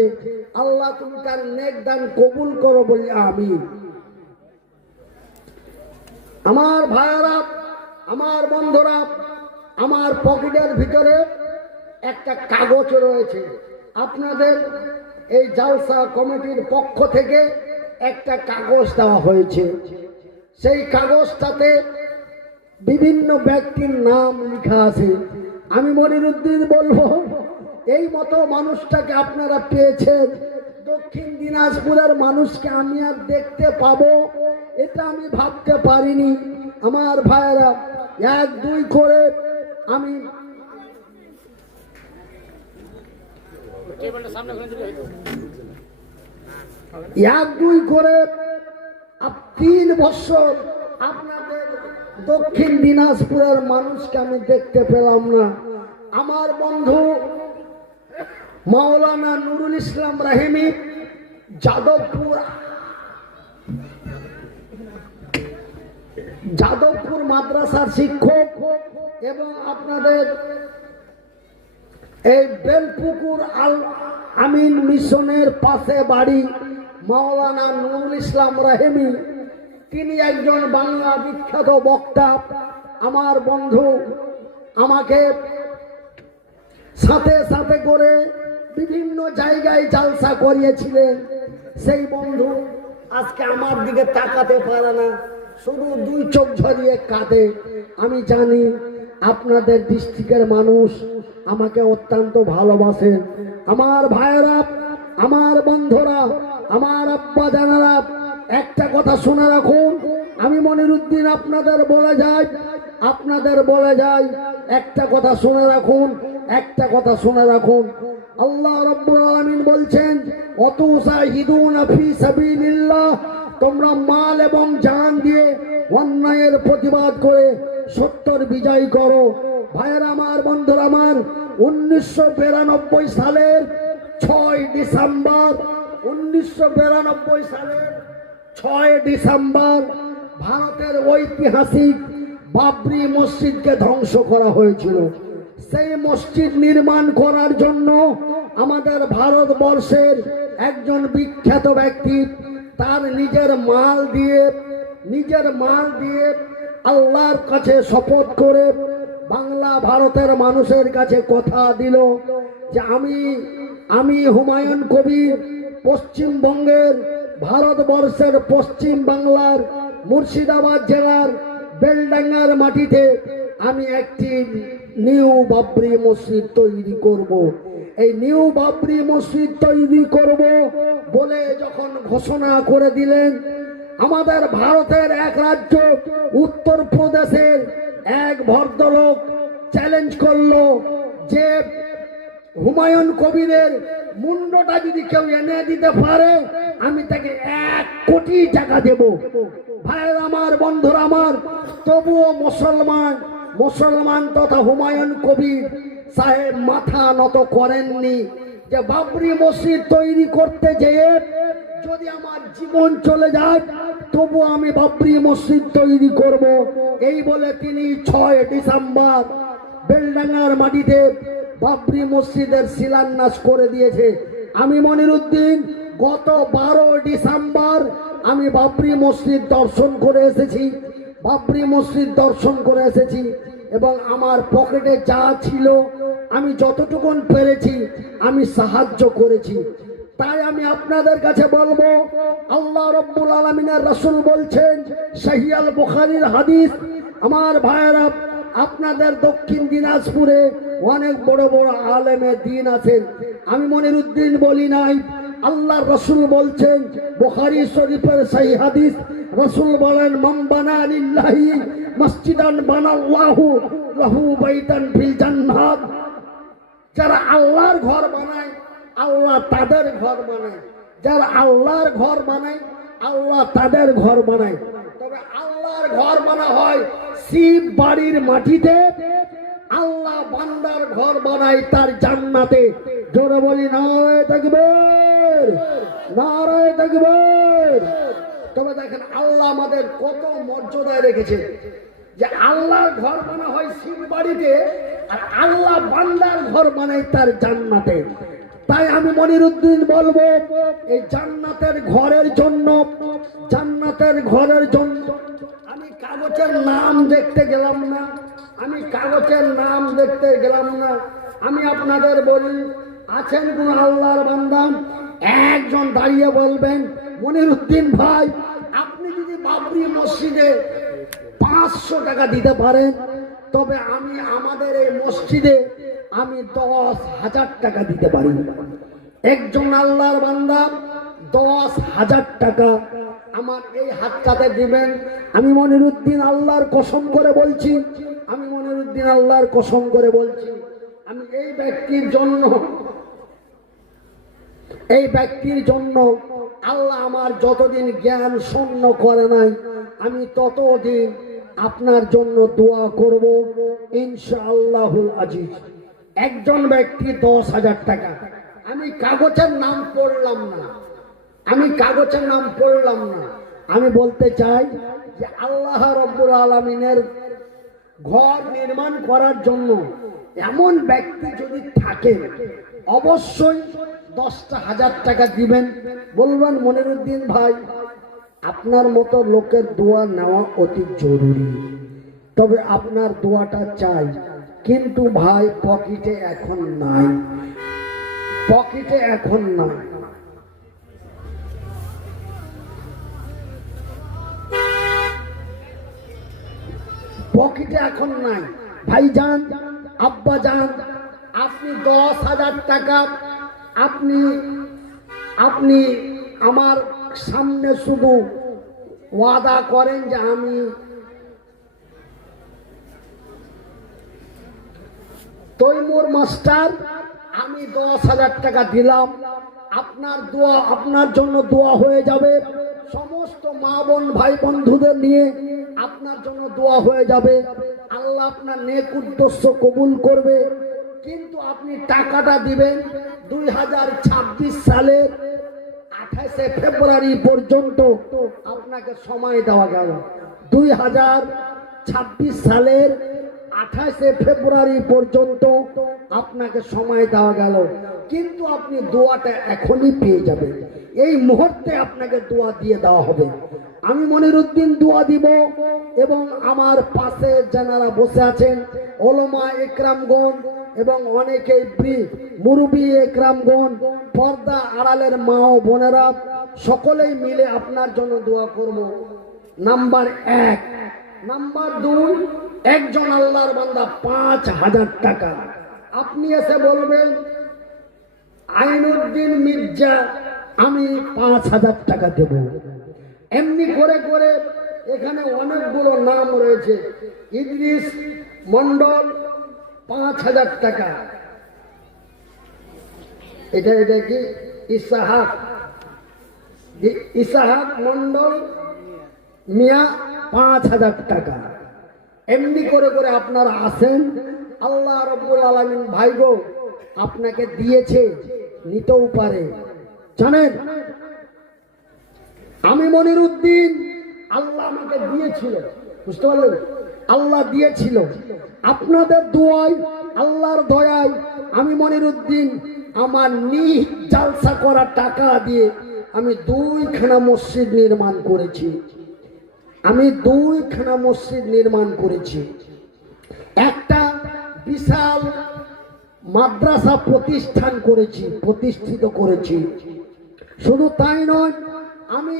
আল্লাহ তুমি তার নেক দান কবুল করো বলি আমিন। আমার ভাইয়েরা, আমার বন্ধুরা, আমার পকেটের ভিতরে একটা কাগজ রয়েছে। আপনাদের এই জালসা কমিটির পক্ষ থেকে একটা কাগজ দেওয়া হয়েছে। সেই কাগজটাতে বিভিন্ন ব্যক্তির নাম লেখা আছে। আমি মনিরুদ্দিন বলবো, এই মতো মানুষটাকে আপনারা পেয়েছেন। দক্ষিণ দিনাজপুরের মানুষকে আমি আর দেখতে পাবো এটা আমি ভাবতে পারিনি। আমার ভাইয়েরা, 1-2 করে আমি করে 3 বছর আপনাদের দক্ষিণ দিনাজপুরের মানুষকে আমি দেখতে পেলাম না। আমার বন্ধু মাওলানা নুরুল ইসলাম রাহিমি যাদবপুর মাদ্রাসার শিক্ষক এবং আপনাদের এই বেলপুকুর আল আমিন মিশনের পাশে বাড়ি মাওলানা নুরুল ইসলাম রাহিমি, তিনি একজন বাংলা বিখ্যাত বক্তা। আমার বন্ধু আমাকে সাথে সাথে করে বিভিন্ন জায়গায় জালসা করিয়েছিলেন। সেই বন্ধু আজকে আমার দিকে তাকাতে পারে না, শুধু 2 চোখ ঝরিয়ে কাঁদে। আমি জানি আপনাদের ডিস্ট্রিক্টের মানুষ আমাকে অত্যন্ত ভালোবাসেন। আমার ভাইয়েরা, আমার বন্ধুরা, আমার আব্বা জানারা, একটা কথা শুনে রাখুন। আমি মনিরুদ্দিন আপনাদের বলে যাই, একটা কথা শুনে রাখুন, একটা কথা শুনে রাখুন। আল্লাহ রাব্বুল আলামিন বলছেন, ওয়াতুসাহিদুনা ফি সাবিলিল্লাহ, তোমরা মাল এবং জান দিয়ে অন্যায়ের প্রতিবাদ করে সত্যের বিজয় করো। ভাইয়েরা আমার, বন্ধুরা আমার, 1992 সালের 6 ডিসেম্বর 1992 সালের 6 ডিসেম্বর ভারতের ঐতিহাসিক বাবরি মসজিদকে ধ্বংস করা হয়েছিল। সেই মসজিদ নির্মাণ করার জন্য আমাদের ভারতবর্ষের একজন বিখ্যাত ব্যক্তি তার নিজের মাল দিয়ে আল্লাহর কাছে শপথ করে বাংলা ভারতের মানুষের কাছে কথা দিল যে আমি হুমায়ুন কবির পশ্চিমবঙ্গের ভারতবর্ষের পশ্চিম বাংলার মুর্শিদাবাদ জেলার বেলডাঙ্গার মাটিতে আমি একটি নিউ বাবরি মসজিদ তৈরি করব। এই নিউ বাবরি মসজিদ তৈরি করব বলে যখন ঘোষণা করে দিলেন, আমাদের ভারতের এক রাজ্য উত্তরপ্রদেশের এক ভদ্রলোক চ্যালেঞ্জ করলো যে হুমায়ুন কবিরের মুন্ডটা যদি কেউ এনে দিতে পারে আমি তাকে 1 কোটি টাকা দেব। ভাইয়ের আমার, বন্ধুরা আমার, তবুও মুসলমান তথা হুমায়ুন কবির সাহেব মাথা নত করেননি যে বাবরি মসজিদ তৈরি করতে যেয়ে যদি আমার জীবন চলে যায় তবু আমি বাবরি মসজিদ তৈরি করব। এই বলে তিনি 6 ডিসেম্বর বেলডাঙ্গার মাটিতে বাবরি মসজিদের শিলান্যাস করে দিয়েছে। আমি মনিরুদ্দিন গত 12 ডিসেম্বর আমি বাবরি মসজিদ দর্শন করে এসেছি এবং আমার পকেটে যা ছিল আমি যতটুকু পেরেছি আমি সাহায্য করেছি। তাই আমি আপনাদের কাছে বলবো, আল্লাহ রাব্বুল আলামিনের রাসূল বলছেন, সহিহ আল বুখারীর হাদিস, আমার ভাইয়েরা, আপনাদের দক্ষিণ দিনাজপুরে অনেক বড় বড় আলেমে দ্বীন আছেন। আমি মনিরুদ্দিন বলি নাই, আল্লাহ রাসূল বলছেন, বুখারী শরীফের সহিহ হাদিস, রাসূল বলেন, মান বানা লিল্লাহি মসজিদান বানাল্লাহু লাহু বাইতান ফিল জান্নাত। যারা আল্লাহর ঘর বানায় আল্লাহ তাদের ঘর বানায়, যারা আল্লাহর ঘর বানায় আল্লাহ তাদের ঘর বানায়। তবে আল্লাহর ঘর বানা হয় শিব বাড়ির মাটিতে, আল্লাহ বান্দার ঘর বানায় তার জান্নাতে। জোরে বলি নারায়ে তাকবীর। নারায়ে তাকবীর। তবে দেখেন আল্লাহ আমাদের কত মর্যাদায় রেখেছে যে আল্লাহর ঘর বানা হয় শিব বাড়িতে, আর আল্লাহ বান্দার ঘর বানায় তার জান্নাতে। তাই আমি মনিরুদ্দিন বলবো, এই জান্নাতের ঘরের জন্য, জান্নাতের ঘরের জন্য আমি কাগজের নাম দেখতে গেলাম না, আমি কাগজের নাম দেখতে গেলাম না। আমি আপনাদের বলি, আছেন কোন আল্লাহর বান্দা একজন দাঁড়িয়ে বলবেন, মনিরুদ্দিন ভাই আপনি যদি বাবরি মসজিদে 500 টাকা দিতে পারেন, তবে আমি আমাদের এই মসজিদে আমি 10,000 টাকা দিতে পারি। একজন আল্লাহর বান্দা 10,000 টাকা আমার এই হাতটাতে দিবেন। আমি মনিরুদ্দিন আল্লাহর কসম করে বলছি, আমি মনিরুদ্দিন আল্লাহর কসম করে বলছি, আমি এই ব্যক্তির জন্য আল্লাহ আমার যতদিন জ্ঞান শূন্য করে নাই, আমি ততদিন আপনার জন্য দোয়া করব ইনশাআল্লাহুল আজিজ। একজন ব্যক্তি 10,000 টাকা, আমি কাগজের নাম পড়লাম না, আমি কাগজের নাম পড়লাম না। আমি বলতে চাই যে আল্লাহ রাব্বুল আলামিনের ঘর নির্মাণ করার জন্য এমন ব্যক্তি যদি থাকে, অবশ্যই 10,000 টাকা দিবেন। বলবেন মনিরুদ্দিন ভাই আপনার মতো লোকের দোয়া নেওয়া অতি জরুরি, তবে আপনার দোয়াটা চাই, কিন্তু ভাই পকেটে এখন নাই, পকেটে এখন নাই। পকেটে এখন নাই ভাইজান, আব্বা যান, আপনি 10,000 টাকা আপনি আমার সামনে শুধু ওয়াদা করেন যে আমি তৈমুর মাস্টার, আমি 10,000 টাকা দিলাম, আপনার দোয়া, আপনার জন্য দোয়া হয়ে যাবে, সমস্ত মা বোন ভাই বন্ধুদের নিয়ে আপনার জন্য দোয়া হয়ে যাবে, আল্লাহ আপনার নেক উদ্দেশ্য কবুল করবে। কিন্তু আপনি টাকাটা দিবেন 2026 সালের 28শে ফেব্রুয়ারি পর্যন্ত আপনাকে সময় দেওয়া গেল। 2026 সালের 28শে ফেব্রুয়ারি পর্যন্ত আপনাকে সময় দেওয়া গেল, কিন্তু আপনি দোয়াটা এখনই পেয়ে যাবেন, এই মুহূর্তে আপনাকে দোয়া দিয়ে দেওয়া হবে। আমি মনিরুদ্দিন দোয়া দিব, এবং আমার পাশে যারা বসে আছেন ওলামা একরামগণ এবং অনেকেই মুরব্বি একরামগণ, পর্দা আড়ালের মা ও বোনেরা, সকলেই মিলে আপনার জন্য দোয়া করব। নাম্বার 1। নাম্বার 2, একজন আল্লাহর বান্দা 5,000 টাকা। আপনি এসে বলবেন আইনুদ্দিন মির্জা আমি 5,000 টাকা দেব। এমনি করে করে এখানে অনেকগুলো নাম রয়েছে, ইদ্রিস মন্ডল 5,000 টাকা, এটা কি ইসাহাক মন্ডল মিয়া 5,000 টাকা। এমনি করে করে আপনারা আসেন, আল্লাহ রাব্বুল আলামিন ভাই গো আপনাকে দিয়েছে, নিতেও পারে। জানেন আমি মনিরুদ্দিন আল্লাহ আমাকে দিয়েছিল, বুঝতে পারলেন, আল্লাহ দিয়েছিল, আপনাদের দোয়ায় আল্লাহর দয়ায় আমি মনিরুদ্দিন আমার নিজ জালসা করা টাকা দিয়ে আমি 2খানা মসজিদ নির্মাণ করেছি, আমি 2খানা মসজিদ নির্মাণ করেছি, একটা বিশাল মাদ্রাসা প্রতিষ্ঠিত করেছি। শুধু তাই নয়, আমি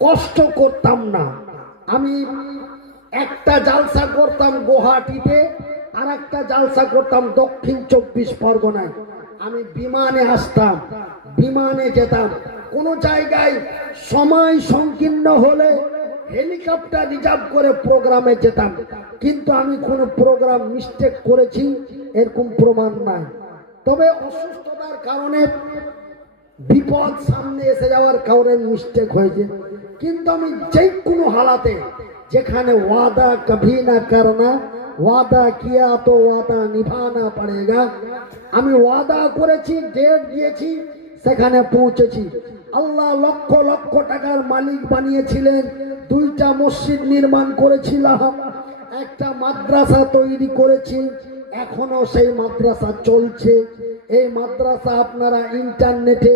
কষ্ট করতাম না, আমি একটা জালসা করতাম গুয়াহাটিতে, আর একটা জালসা করতাম দক্ষিণ 24 পরগনায়। আমি বিমানে আসতাম, বিমানে যেতাম, কোনো জায়গায় সময় সংকীর্ণ হলে হেলিকপ্টার রিজার্ভ করে প্রোগ্রামে যেতাম, কিন্তু আমি কোনো প্রোগ্রাম মিস্টেক করেছি এরকম প্রমাণ নাই। তবে অসুস্থতার কারণে, বিপদ সামনে এসে যাওয়ার কারণে মিস্টেক হয়েছে, কিন্তু আমি যে কোনো হালাতে, যেখানে ওয়াদা কভি না করনা, ওয়াদা কিয়া তো ওয়াদা নিভানা পড়েগা, আমি ওয়াদা করেছি, ডেট দিয়েছি, সেখানে পৌঁছেছি। আল্লাহ লক্ষ লক্ষ টাকার মালিক বানিয়েছিলেন, দুইটা মসজিদ নির্মাণ করেছিলাম, একটা মাদ্রাসা তৈরি করেছি, এখনো সেই মাদ্রাসা চলছে। এই মাদ্রাসা আপনারা ইন্টারনেটে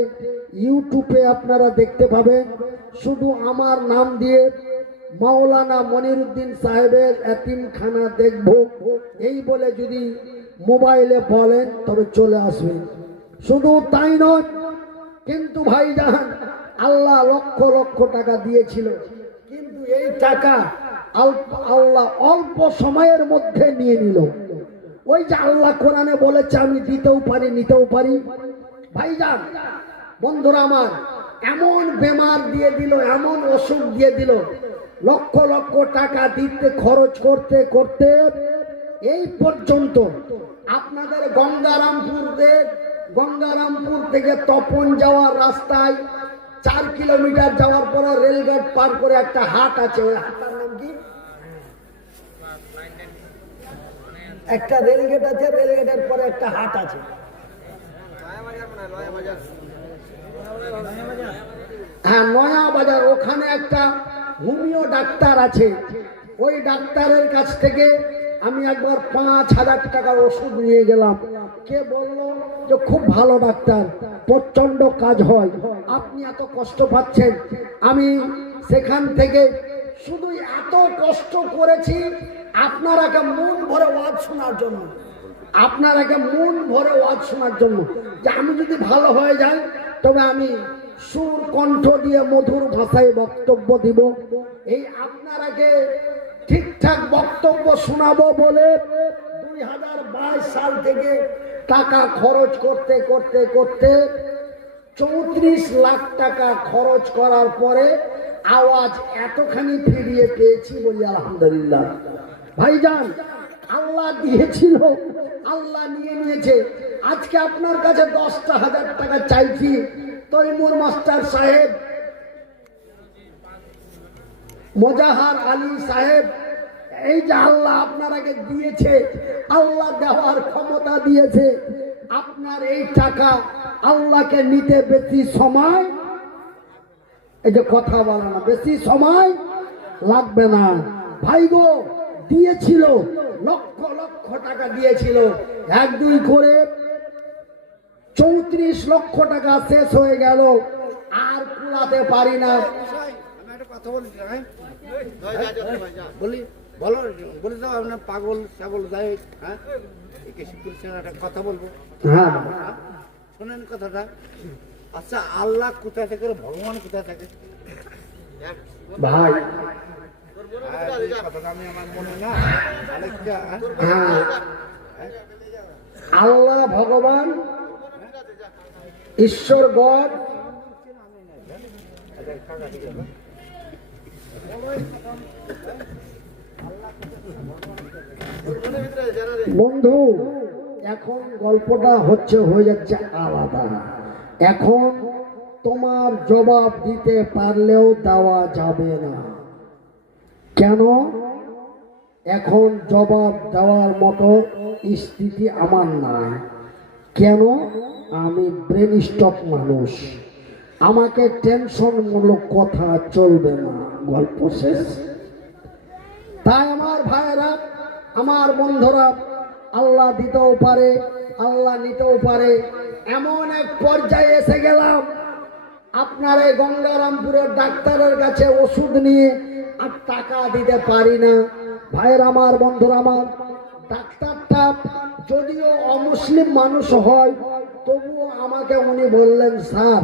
ইউটিউবে আপনারা দেখতে পাবেন। শুধু আমার নাম দিয়ে মাওলানা মনিরুদ্দিন সাহেবের এতিমখানা দেখব এই বলে যদি মোবাইলে বলেন তবে চলে আসবেন। শুধু তাই নয়, কিন্তু ভাইজান আল্লাহ লক্ষ লক্ষ টাকা দিয়েছিল, কিন্তু এই টাকা আল্লাহ অল্প সময়ের মধ্যে নিয়ে নিল। ওই যে আল্লাহ কোরআনে বলেছে আমি দিতেও পারি নিতেও পারি। ভাইজান বন্ধুরা আমার, এমন বেমার দিয়ে দিল, এমন অসুখ দিয়ে দিল, লক্ষ লক্ষ টাকা দিতে খরচ করতে করতে এই পর্যন্ত আপনাদের গঙ্গারামপুর থেকে তপন যাওয়ার রাস্তায় 4 কিলোমিটার যাওয়ার পরে রেলগেট পার করে একটা হাট আছে, ওই হাটটার নাম কি? একটা রেলগেট আছে, রেলগেটের পরে একটা হাট আছে, হ্যাঁ নয়া বাজার। ওখানে একটা হোমিও ডাক্তার আছে, ওই ডাক্তারের কাছ থেকে আমি একবার 5,000 টাকার ওষুধ নিয়ে গেলাম। কে বলল যে খুব ভালো ডাক্তার, প্রচন্ড কাজ হয়, আপনি এত কষ্ট পাচ্ছেন। আমি সেখান থেকে শুধু এত কষ্ট করেছি আপনারাকে মন ভরে ওয়াজ শোনার জন্য, যে আমি যদি ভালো হয়ে যাই তবে আমি সুর কণ্ঠ দিয়ে মধুর ভাষায় বক্তব্য দিব। এই আপনারাকে ঠিকঠাক বক্তব্য শোনাবো বলে 2022 সাল থেকে টাকা খরচ করতে করতে করতে 34 লাখ টাকা খরচ করার পরে আওয়াজ এতখানি ফিরিয়ে পেয়েছি, বলি আলহামদুলিল্লাহ। ভাইজান আল্লাহ দিয়েছিল, আল্লাহ নিয়ে নিয়েছে। আজকে আপনার কাছে 10,000 টাকা চাইছি, তৈমুর মাস্টার সাহেব, মোজাহার আলী সাহেব, এই যে আল্লাহ আপনারাকে দিয়েছে, আল্লাহ দেওয়ার ক্ষমতা দিয়েছে, আপনার এই টাকা আল্লাহকে নিতে বেশি সময়, এই যে কথা বলা না, বেশি সময় লাগবে না। ভাই গো দিয়েছিল, লক্ষ লক্ষ টাকা দিয়েছিল, 1-2 করে 34 লক্ষ টাকা শেষ হয়ে গেল, আর কুলাতে পারি না। বলে দাও আপনার পাগল ছাগল যায়, হ্যাঁ একটা কথা বলবো, হ্যাঁ শোনেন কথাটা। আচ্ছা আল্লাহ কোথায় থাকে, ভগবান কোথায় থাকে? ভাই কথাটা আমি আমার মনে না, আরেকটা হ্যাঁ, আল্লাহ ভগবান ঈশ্বর গড বন্ধু। এখন গল্পটা হয়ে যাচ্ছে আলাদা। এখন তোমার জবাব দিতে পারলেও দেওয়া যাবে না। কেন? এখন জবাব দেওয়ার মতো স্থিতি আমার নাই। কেন? আমি ব্রেন স্টক মানুষ, আমাকে টেনশনমূলক কথা চলবে না। গল্প শেষ। তাই আমার ভাইয়েরা, আমার বন্ধুরা, আল্লাহ দিতেও পারে, আল্লাহ নিতেও পারে। এমন এক পর্যায়ে এসে গেলাম, আপনার এই গঙ্গারামপুরের ডাক্তারের কাছে ওষুধ নিয়ে আর টাকা দিতে পারি না। ভাইয়ের আমার, বন্ধুরা আমার, ডাক্তারটা যদিও অমুসলিম মানুষ হয়, তবুও আমাকে উনি বললেন, স্যার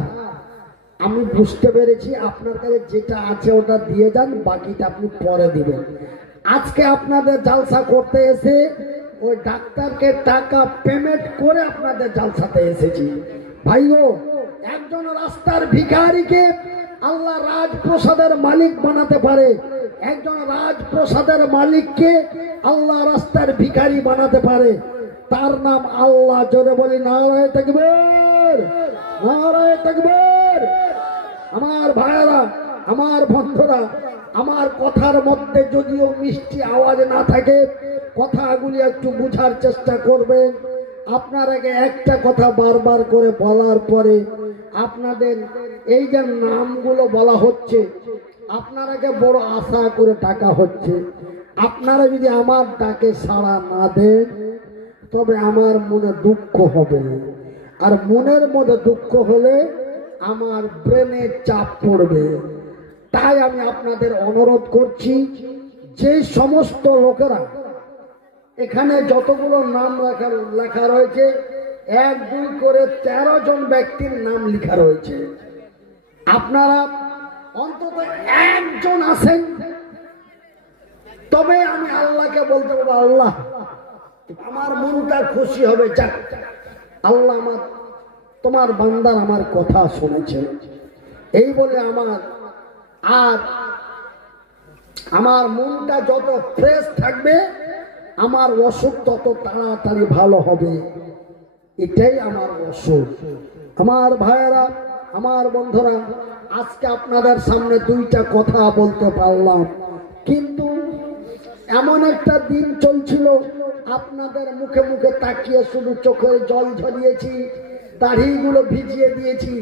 আমি বুঝতে পেরেছি, আপনার কাছে যেটা আছে ওটা দিয়ে যান, বাকিটা আপনি পরে দিবেন। আজকে আপনাদের জালসা করতে এসে ওই ডাক্তারকে টাকা পেমেন্ট করে আপনাদের জালসাতে এসেছি। ভাইও, একজন রাস্তার ভিখারিকে আল্লাহ রাজপ্রসাদের মালিক বানাতে পারে, একজন রাজপ্রসাদের মালিককে আল্লাহ রাস্তার ভিখারি বানাতে পারে। তার নাম আল্লাহ। জোরে বলি নারায়ে তাকবীর, নারায়ে তাকবীর। আমার ভাইয়েরা, আমার বন্ধুরা, আমার কথার মধ্যে যদিও মিষ্টি আওয়াজ না থাকে, কথাগুলি একটু বুঝার চেষ্টা করবেন। আপনারাকে একটা কথা বারবার করে বলার পরে আপনাদের এই যে নামগুলো বলা হচ্ছে, আপনারাকে বড় আশা করে ডাকা হচ্ছে। আপনারা যদি আমার ডাকে সাড়া না দেন তবে আমার মনে দুঃখ হবে, আর মনের মধ্যে দুঃখ হলে আমার ব্রেনে চাপ পড়বে। তাই আমি আপনাদের অনুরোধ করছি, যে সমস্ত লোকেরা এখানে যতগুলো নাম লেখা রয়েছে, 1 2 করে 13 জন ব্যক্তির নাম লেখা রয়েছে। আপনারা অন্তত একজন আছেন, তবে আমি আল্লাহকে বলতে পারবো, আল্লাহ আমার মনটা খুশি হবে, যাক আল্লাহ আমার তোমার বান্দার আমার কথা শুনেছে। এই বলে আমার মনটা যত ফ্রেশ থাকবে, আমার অসুখ তত তাড়াতাড়ি ভালো হবে। এটাই আমার অসুখ। আমার ভাইয়েরা, আমার বন্ধুরা, আজকে আপনাদের সামনে 2টা কথা বলতে পারলাম, কিন্তু এমন একটা দিন চলছিল, আপনাদের মুখে মুখে তাকিয়ে শুধু চোখের জল ঝরিয়েছি, দাড়িগুলো ভিজিয়ে দিয়েছি,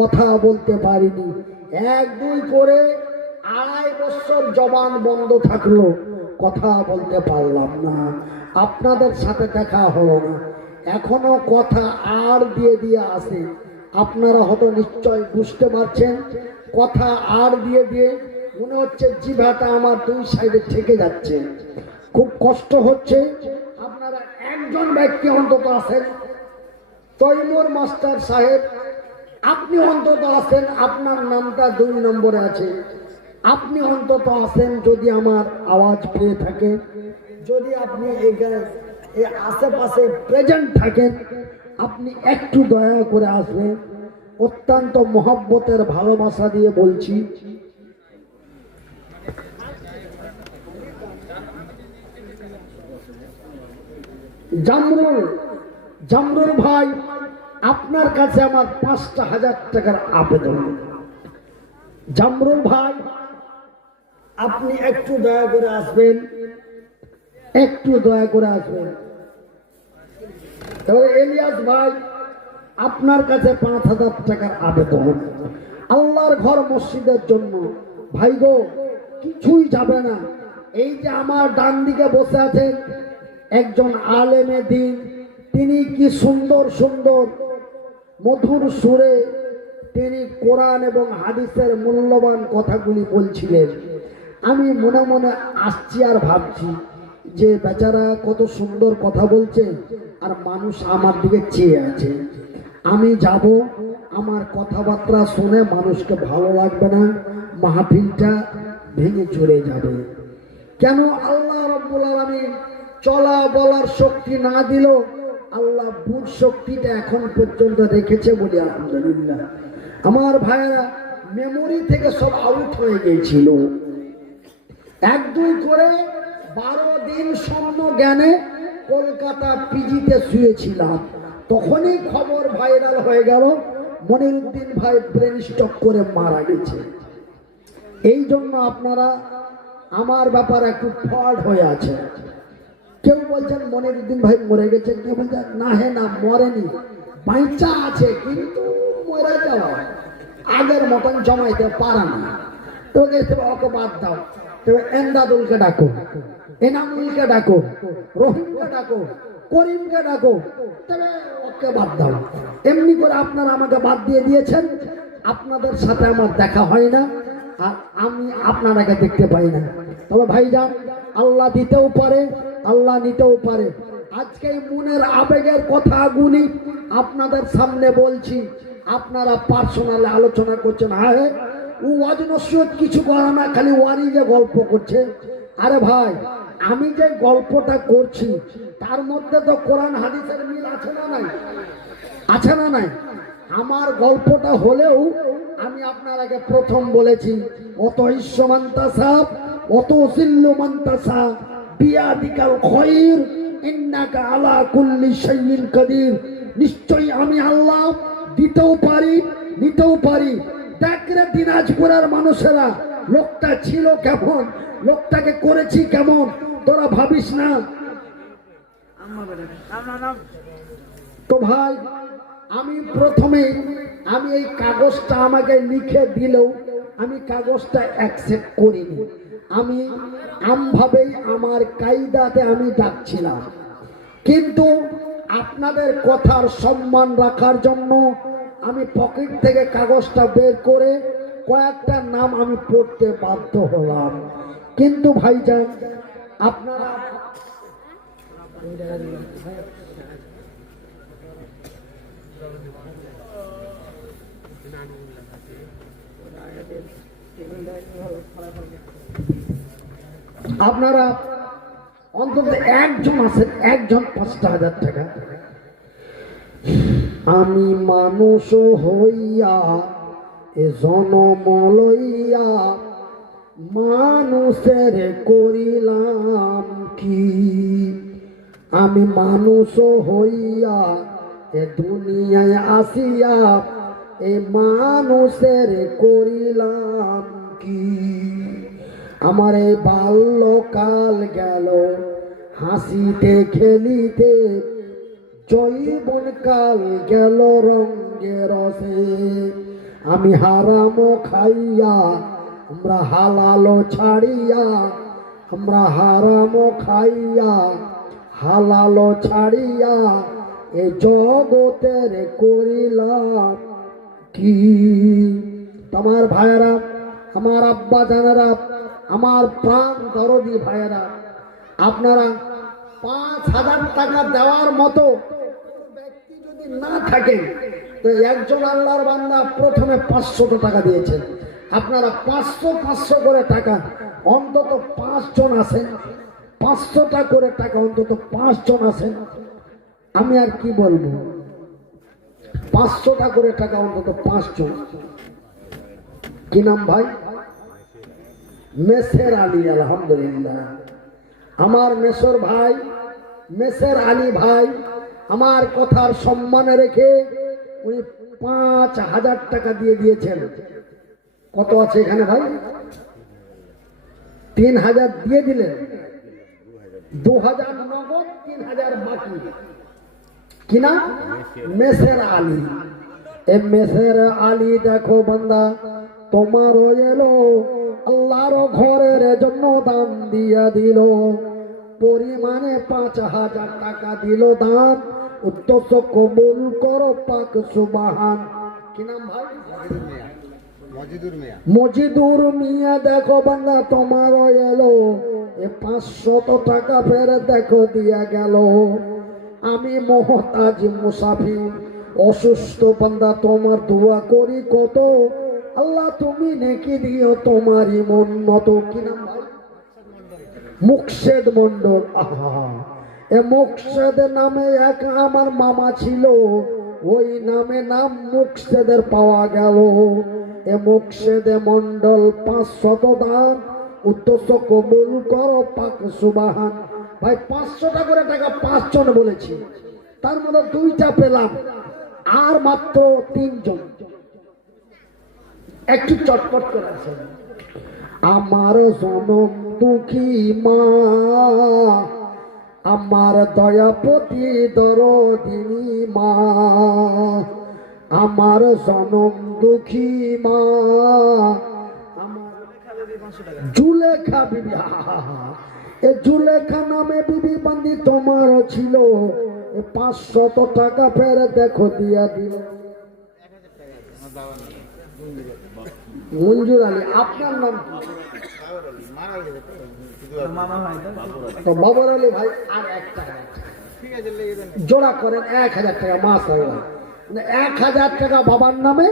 কথা বলতে পারিনি। 1 2 করে 2.5 বছর জবান বন্ধ থাকলো, কথা বলতে পারলাম না, আপনাদের সাথে দেখা হলো না। এখনো কথা আর দিয়ে দিয়ে আসে। আপনারা হয়তো নিশ্চয় বুঝতে পারছেন, কথা আর দিয়ে দিয়ে মনে হচ্ছে জিভাটা আমার 2 সাইডে থেকে যাচ্ছে, খুব কষ্ট হচ্ছে। আপনারা একজন ব্যক্তি অন্তত আছেন, তৈমুর মাস্টার সাহেব, আপনি অন্তত আছেন, আপনার নামটা 2 নম্বরে আছে, আপনি অন্তত আছেন। যদি আমার আওয়াজ পেয়ে থাকে, যদি আপনি এখানে আশেপাশে প্রেজেন্ট থাকেন, আপনি একটু দয়া করে আসবেন। অত্যন্ত মহব্বতের ভালোবাসা দিয়ে বলছি। জামরুল ভাই, আপনার কাছে আমার 5,000 টাকার আবেদন। জামরুল ভাই, আপনি একটু দয়া করে আসবেন, একটু দয়া করে আসবেন। এবার এলিয়াস ভাই, আপনার কাছে 5,000 টাকার আবেদন, আল্লাহর ঘর মসজিদের জন্য। ভাই গো, কিছুই যাবে না। এই যে আমার ডান দিকে বসে আছেন একজন আলেমে দিন, তিনি কি সুন্দর সুন্দর মধুর সুরে তিনি কোরআন এবং হাদিসের মূল্যবান কথাগুলি বলছিলেন। আমি মনে মনে আসছি আর ভাবছি যে বেচারা কত সুন্দর কথা বলছে, আর মানুষ আমার দিকে চেয়ে আছে। আমি যাব, আমার কথাবার্তা শুনে মানুষকে ভালো লাগবে না, মাহফিলটা ভেঙে চলে যাবে। কেন আল্লাহ রাব্বুল আলামিন চলা বলার শক্তি না দিল, আল্লাহ বুঝ শক্তিটা এখন পর্যন্ত রেখেছে বলে আলহামদুলিল্লাহ। আমার ভাইয়েরা, মেমোরি থেকে সব আউট হয়ে গিয়েছিল। 1 2 করে 12 দিন শূন্য জ্ঞানে কলকাতা পিজিতে শুয়েছিলাম। তখনই খবর ভাইরাল হয়ে গেল, মনিরুদ্দিন ভাই ব্রেন স্ট্রোক করে মারা গেছে। এই জন্য আপনারা আমার ব্যাপারে একটু ফল্ট হয়ে আছে। কেউ বলছেন মনিরুদ্দিন ভাই মরে গেছে, কেউ বলছেন না, হে না, মরেনি, বাঁচা আছে, কিন্তু মরে যাওয়া আগের মতন জমাইতে পারে না। তো ওকে বাদ দাও, তবে এন্দাদুলকে ডাকো, এনামুলকে ডাকো, রহিমকে ডাকো, করিমকে ডাকো, তবে ওকে বাদ দাও। এমনি করে আপনারা আমাকে বাদ দিয়ে দিয়েছেন, আপনাদের সাথে আমার দেখা হয় না, আর আমি আপনারাকে দেখতে পাই না। তবে ভাইজান, আল্লাহ দিতেও পারে, আল্লাহ নিতেও পারে। আজকে মনের আবেগের কথাগুলি আপনাদের সামনে বলছি, আপনারা পার্সোনালি আলোচনা করছেন, হ্যাঁ ও ওয়াজ নসিহত কিছু করে না, খালি ওয়ারি যে গল্প করছে। আরে ভাই, আমি যে গল্পটা করছি তার মধ্যে তো কোরআন হাদিসের মিল আছে না নাই? আছে না নাই? আমার গল্পটা হলেও আমি আপনার আগে প্রথম বলেছি, অত ইসমান্তাসা অত সিল্লুমান্তাসা বিয়াদিকাল খায়র ইন্নাকা আলা কুল্লি শাইইন কাদির। নিশ্চয়ই আমি আল্লাহ দিতেও পারি, নিতেও পারি। দেখরে দিনাজপুরের মানুষেরা, লোকটা ছিল কেমন, লোকটাকে করেছি কেমন, তোরা ভাবিস না। তো ভাই আমি প্রথমে আমি এই কাগজটা আমাকে লিখে দিলেও আমি কাগজটা অ্যাকসেপ্ট করিনি। আমি আমভাবেই আমার কায়দাতে আমি ডাকছিলাম, কিন্তু আপনাদের কথার সম্মান রাখার জন্য আমি পকেট থেকে কাগজটা বের করে কয়েকটা নাম আমি পড়তে বাধ্য হলাম। কিন্তু ভাইজান আপনারা আপনারা অন্তত একজন আছেন, একজন 5,000 টাকা। আমি মানুষ হইয়া এ জনম লইয়া মানুষের করিলাম কি, আমি মানুষ হইয়া এ দুনিয়ায় আসিয়া এ মানুষের করিলাম কি। আমার এই বাল্যকাল গেল হাসিতে খেলিতে, জৈবন কাল গেল রঙে রসে। আমি হারামো খাইয়া আমরা হালালো ছাড়িয়া, আমরা হারামো খাইয়া হালালো ছাড়িয়া এ জগতের করিলাম কি। তোমার ভাইয়েরা, আমার আব্বা জানেরা, আমার প্রাণ দরদি ভাইয়েরা, আপনারা 5,000 টাকা দেওয়ার মতো ব্যক্তি যদি না থাকে তো একজন আল্লাহর বান্দা প্রথমে 500 টাকা দিয়েছেন। আপনারা 500 করে টাকা অন্তত 5 জন আছেন, 500টা করে টাকা অন্তত 5 জন আছেন। আমি আর কি বলবো, 500টা করে টাকা অন্তত 5 জন। কি নাম ভাই? মেসের আলী। আলহামদুলিল্লাহ, আমার মেসর ভাই, মেসের আলী ভাই আমার কথার সম্মান রেখে উনি 5,000 টাকা দিয়ে দিয়েছেন। কত আছে এখানে ভাই? 3,000 দিয়ে দিলেন, 2,000 নগদ, 3,000 বাকি। কিনা? মেসের আলী। এ মেসের আলী দেখো বান্দা, তোমারও এলো আল্লাহর ঘরের জন্য দান দিয়া দিল, পরিমাণে 5,000 টাকা দিল দান। উদ্দেশ্য কবুল করো পাক সুবহান। কি নাম ভাই? মজিদুর মিয়া। দেখো বান্দা তোমারও এলো এ 500 টাকা ফের দেখো দিয়া গেল। আমি মোহতাজ মুসাফির অসুস্থ বান্দা, তোমার দোয়া করি কত, আল্লাহ তুমি নেকি দিও তোমারই মন মতো। কি নাম ভাই? মুকশেদ মন্ডল। আহা, এ মুকশেদ নামে এক আমার মামা ছিল, ওই নামে নাম মুকশেদের পাওয়া গেল। এ মুকশেদ মন্ডল 500 দান, উদ্দেশ্য কবুল করো পাক সুবহান। ভাই 500টা করে টাকা 5 জন বলেছি, তার মধ্যে 2টা পেলাম, আর মাত্র 3 জন। একটু চটপট করে আছে। আমার জনম দুঃখী মা, আমার দয়াপতি দরদিনী মা, আমার জনম দুঃখী মা, আমার জুলেখা বিবি। এ জুলেখা নামে বিবি বান্দি তোমার ছিল, 500 টাকা ফের দেখো দিয়া দিল। মঞ্জুর আলী। আপনার নাম বাবর আলী ভাই। আর একটা জোড়া করেন 1,000 টাকা মাস হয়, 1,000 টাকা বাবার নামে,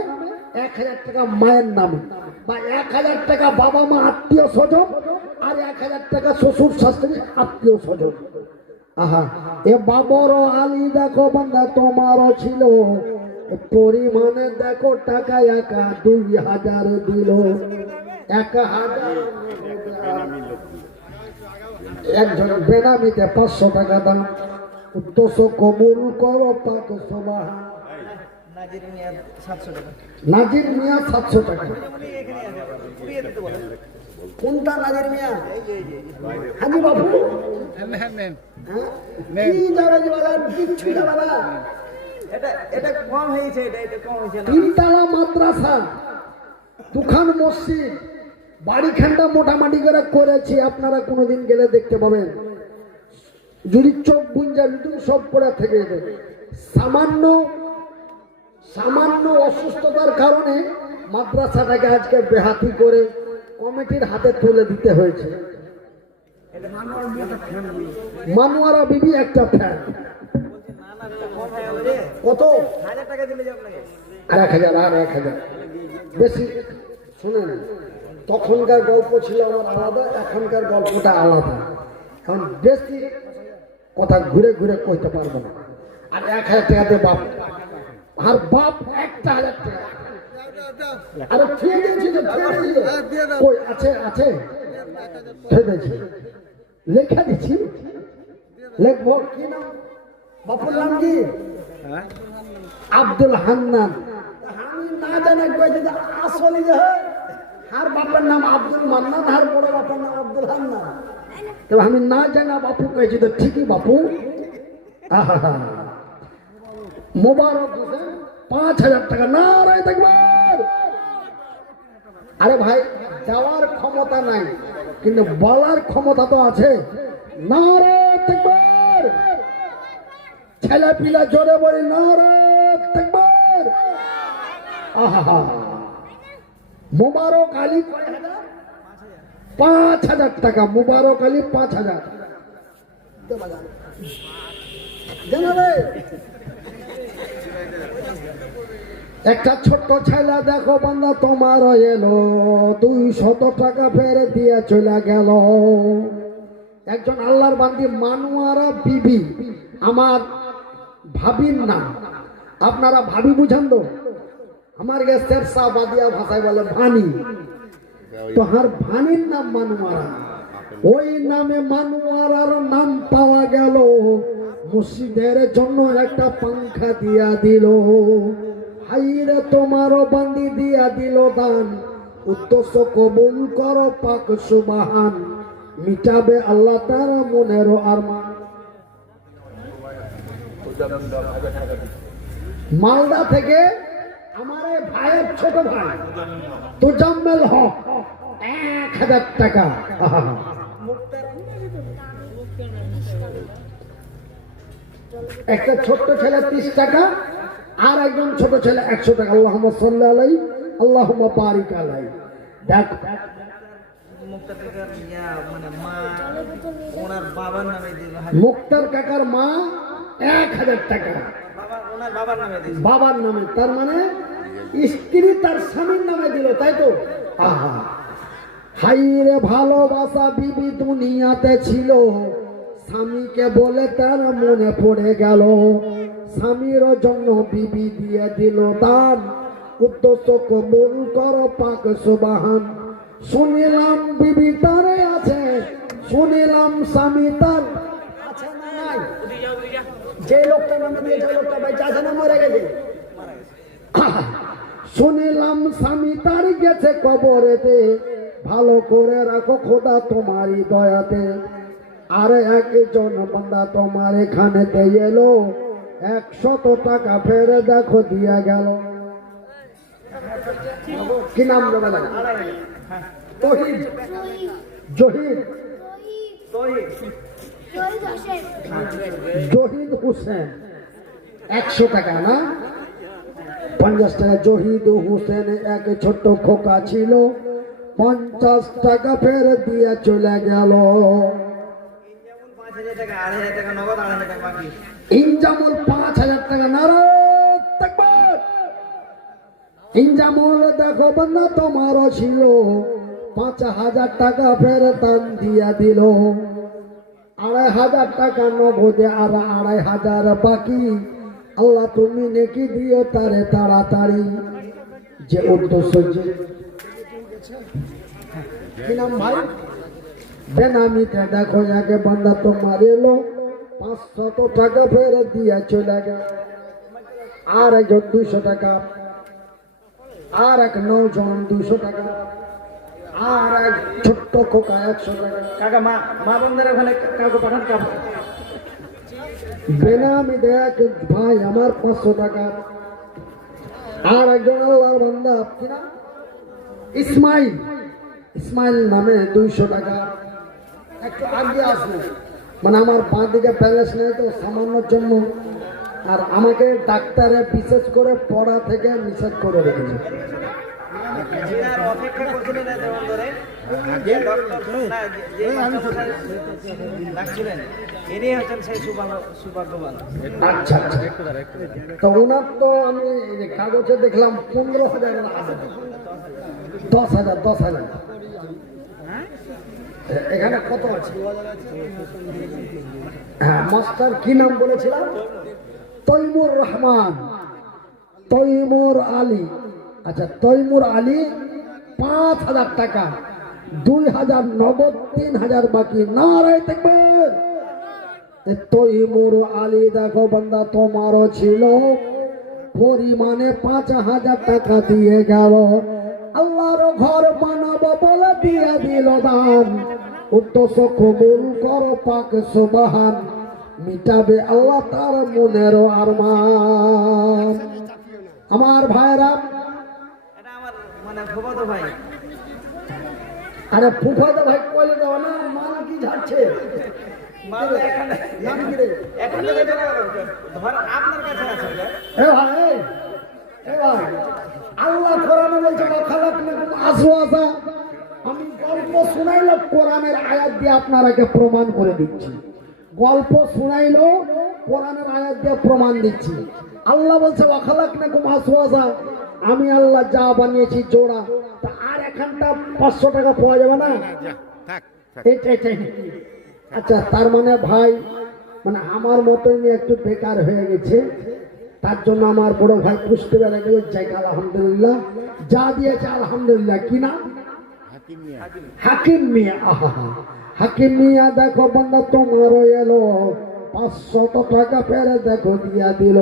1,000 টাকা মায়ের নামে, বা 1,000 টাকা বাবা মা আত্মীয় স্বজন, আর 1,000 টাকা শ্বশুর শাশুড়ি আত্মীয় স্বজন। আহা, এ বাবর আলী দেখো বান্দা তোমারও ছিল, পরিমাণে দেখো টাকা একা 2,000 দিল। 1,000 একজন বেনামিতে 500 টাকা দাম। উদ্দেশ্য কবুল করো পাক সুবহান। নাজির মিয়া 700 টাকা। কোনটা নাজির মিয়া? হাজি বাবু। কি যাবে বলেন? কিচ্ছু যাবে না। এটা কম হয়েছে, এটা কম হয়েছে না। তিনতলা মাদ্রাসা, দুখান মসজিদ, বাড়িখানটা মোটামুটি করে করেছি, আপনারা কোনোদিন গেলে দেখতে পাবেন। যদি চোখ বুঞ্জা নতুন সব পড়া থেকে যাবে। সামান্য সামান্য অসুস্থতার কারণে মাদ্রাসাটাকে আজকে বেহাতি করে কমিটির হাতে তুলে দিতে হয়েছে। মানুয়ারা বিবি একটা ফ্যান কত? 1000 টাকা দিলে যাবে নাকি? আর 1000, আর 1000 বেশি। শুনেন, তখনকার গল্প ছিল আমার আলাদা, এখনকার গল্পটা আলাদা। কারণ বেশি কথা ঘুরে ঘুরে কইতে পারবো না। আর 1000 টাকাতে বাপ, আর বাপ 1000 টাকা। আরে ফিরে দিয়েছি তো, ফিরে দিয়েছি। কই আছে? আছে, ফিরে দিয়েছি, লেখা দিচ্ছি। লেখবো কি নাম? বাপুর নাম কি? আব্দুল হান্নান। আমি না জানা কইছি যে আসলে যে আর বাবার নাম আব্দুল মান্নান, আর বড় বাবার নাম আব্দুল হান্নান। তবে আমি না জানা বাপু কইছি তো ঠিকই বাপু। আহা, মোবারক হোসেন 5000 টাকা। না রে দেখবার। আরে ভাই, দেওয়ার ক্ষমতা নাই কিন্তু বলার ক্ষমতা তো আছে। না রে দেখবার। ছেলে পিলা জোরে বলি না রে দেখবার। আহা, মুবারক আলী 5000 টাকা। মুবারক আলী 5000। জানো রে, একটা ছোট্ট ছেলে দেখো বান্দা তোমার এলো, 200 টাকা ফেরত দিয়ে চলে গেল। একজন আল্লাহর বান্দি মানুয়ারা বিবি, আমার ভাবির নাম। আপনারা ভাবি বুঝান তো? আমার শেরশা বাদিয়া ভাষায় বলে ভানি। তো আর ভানির নাম মানুয়ারা। ওই নামে মানুয়ারার নাম পাওয়া গেল। মসজিদের জন্য একটা পাংখা দিয়া দিল। হাইরে তোমারও বান্দি দিয়া দিল দান। উদ্দেশ্য কবুল করো পাক সুবহান। মিটাবে আল্লাহ তার মনের আরমান। মালদা থেকে আমার এই ভাইয়ের ছোট ভাই তোজাম্মেল হক 1000 টাকা। একটা ছোট্ট ছেলে 30 টাকা, আর একজন ছোট ছেলে 100 টাকা। আল্লাহুম্মা সাল্লি আলাইহি, আল্লাহুম্মা বারিক আলাইহি। দেখ, মুক্তার কাকার মানে মা ওনার বাবার নামে দিল। মুক্তার কাকার মা 1000 টাকা ওনার বাবার নামে দিল। বাবার নামে, তার মানে স্ত্রী তার স্বামীর নামে দিল, তাই তো? আহা, হাইরে ভালোবাসা বিবি দুনিয়াতে ছিল। স্বামীকে বলে তার মনে পড়ে গেল। স্বামীর জন্য বিবি দিয়ে দিল দান। উদ্দেশ্য কবুল করো পাক সুবহান। শুনিলাম বিবি তারে আছে, শুনিলাম স্বামী তার আছে না নাই? যে লোকটা নামে দিয়েছে লোকটা ভাই আছে না মরে গেছে? শুনিলাম স্বামী তার গেছে কবরেতে। ভালো করে রাখো খোদা তোমারই দয়াতে। আরে একজন বান্দা তোমার এখানেতে এলো, 100 টাকা ফেরে দেখো দিয়া গেল। কি নাম দেবে? তহিদ, জহিদ, জহিদ হোসেন 100 টাকা না 50 টাকা। জহিদ হোসেন এক ছোট্ট খোকা ছিল, 50 টাকা ফেরত দিয়ে চলে গেল। 5000 টাকা, 2500 টাকা নগদ, 2500 টাকা বাকি। ইনজামুল 5000 টাকা। নারে তাকবীর। ইনজামুল দেখো বান্দা তোমারও ছিল, 5000 টাকা ফেরত দান দিয়া দিল। 2500 টাকা নগদে আর 2500 বাকি। আল্লাহ তুমি নেকি দিও তারে তাড়াতাড়ি। যে উদ্দেশ্য কি নাম ভাই? বেনামিতে দেখো যাকে বান্দা তোমার এলো, 500 টাকা ফেরত দিয়ে চলে গেল। আর একজন 200 টাকা, আর এক নৌজন 200 টাকা, আর এক ছোট্ট খোকা 100 টাকা। কাকা মা বন্ধের ওখানে কাউকে পাঠান। বেনামি দেখ ভাই আমার 500 টাকা। আর একজন আল্লাহর বান্দা কি নাম? ইসমাইল, ইসমাইল নামে 200 টাকা। একটু আগে আসলো, মানে আমার বাঁ দিকে ব্যালেন্স নেই তো সামান্যর জন্য, আর আমাকে ডাক্তারে বিশেষ করে পড়া থেকে নিষেধ করে রেখেছে। যিনার অপেক্ষা করছিলেন এতক্ষণ ধরে, যে ডক্টর না, যে মাস্টার ডাকছিলেন, ইনি হচ্ছেন সেই সৌভাগ্যবান। আচ্ছা আচ্ছা, তো ওনার তো আমি এই যে কাগজে দেখলাম 15,000 আছে। 10,000 10,000 এখানে কত আছে? হ্যাঁ, মাস্টার কি নাম বলেছিলাম? তৈমুর রহমান, তৈমুর আলী। আচ্ছা, তৈমুর আলী 5,000 টাকা, 2,000 নগদ, 3,000 বাকি। নারায়ে তাকবীর। তৈমুর আলী দেখো বান্দা, তোমারও ছিল পরিমাণে 5,000 টাকা দিয়ে গেল। আল্লাহর ঘর বানাবো বলে দিয়ে দিল দান। উদ্দেশ্য কবুল করো পাক সুবহান, মিটাবে আল্লাহ তার মনের আরমান। আমার ভাইরা, এটা আমার মানে ফুফাতো ভাই। আরে ফুফাতো ভাই কইলে দাও না, মাল কি ঝাড়ছে? মাল এখানে নাম কি রে? এখানে চলে গেল। ধর আপনার কাছে আছে ওটা। এ ভাই, এ ভাই, আল্লাহ কোরআনে বলছে ওয়াখালাকনাকুম আজওয়াজা। আমি গল্প শুনাইলো, কোরআনের আয়াত দিয়ে আপনারাকে প্রমাণ করে দিচ্ছি। গল্প শুনাইলো, কোরআনের আয়াত দিয়ে প্রমাণ দিচ্ছি। আল্লাহ বলছে ওয়াখালাকনাকুম আজওয়াজা, আমি আল্লাহ যা বানিয়েছি জোড়া। তা আর এখানটা 500 টাকা পাওয়া যাবে না? এটাই। আচ্ছা, তার মানে ভাই, মানে আমার মতনই একটু বেকার হয়ে গেছে, তার জন্য আমার বড় ভাই পুষতে বেড়ে গেল। জায়গা আলহামদুলিল্লাহ, যা দিয়েছে আলহামদুলিল্লাহ। কি না? হাকিম মিয়া। আহা, হাকিম মিয়া দেখো বান্দা, তোমারও এলো 500 টাকা ফেরে দেখো দিয়া দিল।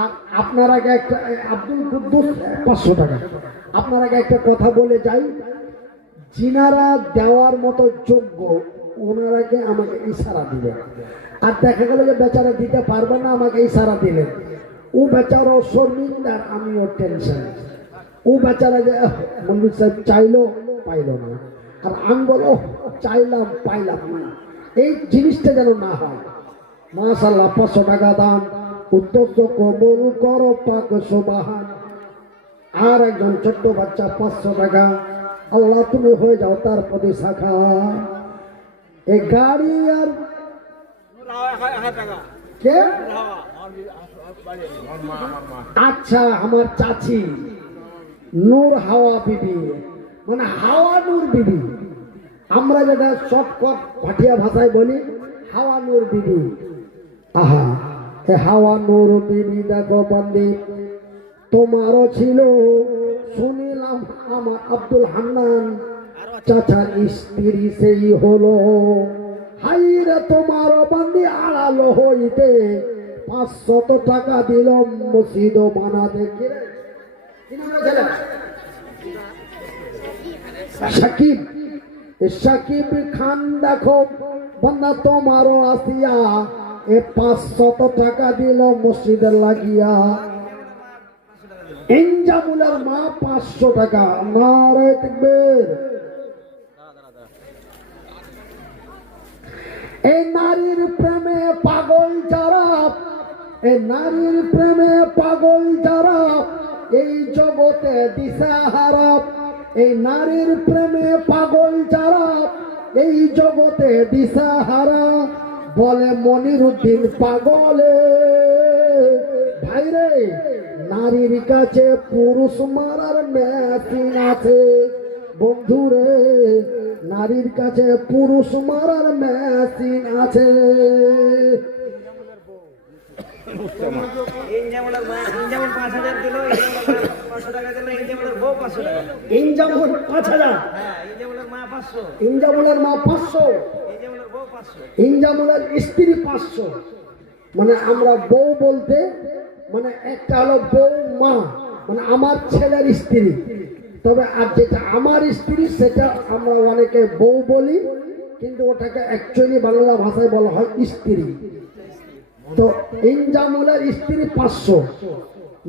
আর আপনার আগে একটা আব্দুল কুদ্দুস 500 টাকা। আপনার আগে একটা কথা বলে যাই, যিনারা দেওয়ার মতো যোগ্য ওনারাকে আমাকে ইশারা দিবেন। আর দেখা গেল যে বেচারা দিতে পারবে না, আমাকে ইশারা দিলেন, ও বেচারা শর্মিন্দার, আমিও টেনশন। ও বেচারা যে মন্দির সাহেব চাইলো পাইলো না, আর আমি বলো চাইলাম পাইলাম না, এই জিনিসটা যেন না হয়। মাশাআল্লাহ, 500 টাকা দান। উদ্দেশ্য কবুল করো পাক সুবহান। আর একজন ছোট্ট বাচ্চা 500 টাকা। আল্লাহ তুমি হয়ে যাও তার প্রতি শাখা। এই গাড়ি আর কে? আচ্ছা, আমার চাচি নূর হাওয়া বিবি, মানে হাওয়া নূর বিবি। আমরা যেটা শর্টকট ভাটিয়া ভাষায় বলি হাওয়া নূর বিবি। আহা, এ হাওয়া নূর বিবি দেখো বন্দি, তোমারও ছিল শুনিলাম আমার আব্দুল হান্নান চাচার স্ত্রী সেই হলো। হাইরে তোমারও বন্দি আড়ালো হইতে 500 টাকা দিল মসজিদ বানাতে। সাকিব, সাকিব খান দেখো বন্দা, তোমারও আসিয়া এ 500 টাকা দিল মসজিদে লাগিয়া। ইনজামুলের মা 500 টাকা। নারায়ে তাকবীর। এই নারীর প্রেমে পাগল যারা, এই নারীর প্রেমে পাগল যারা, এই জগতে দিশাহারা। এই নারীর প্রেমে পাগল যারা, এই জগতে দিশাহারা। বলে মনিরুদ্দিন পাগলে, ভাইরে নারীর কাছে পুরুষ মারার মেশিন আছে। বন্ধুরে, নারীর কাছে পুরুষ মারার মেশিন আছে। ইনজামুলের মা, ইনজামুল 5,000 দিল, ইনজামুলের 500 টাকা দিল, ইনজামুলের বউ 500 টাকা। ইনজামুল 5,000, হ্যাঁ, ইনজামুলের মা 500, ইনজামুলের মা 500, ইনজামুলের বউ 500। ইনজামুলের স্ত্রী 500। মানে আমরা বউ বলতে মানে একটা হলো বউ মা, মানে আমার ছেলের স্ত্রী। তবে আর যেটা আমার স্ত্রী সেটা আমরা অনেকে বউ বলি, কিন্তু ওটাকে অ্যাকচুয়ালি বাংলা ভাষায় বলা হয় স্ত্রী। তো ইনজামুলের স্ত্রী 500,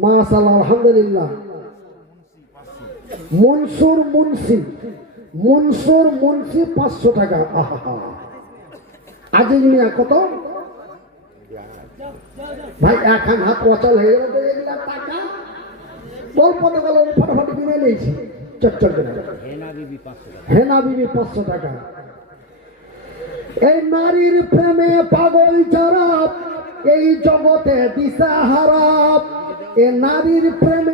মাশাআল্লাহ আলহামদুলিল্লাহ। মনসুর মুন্সি 500 টাকা। আহা, আজিজ মিয়া কত ভাই? এখন হাত অচল হয়ে গেল তো এগুলা টাকা গল্প তো গেল, ফটাফট কিনে নিয়েছি চটচট করে। হেনা বিবি 500 টাকা। এই নারীর প্রেমে পাগল যারা এই জগতে দিশাহারা, এ নারীর প্রেমে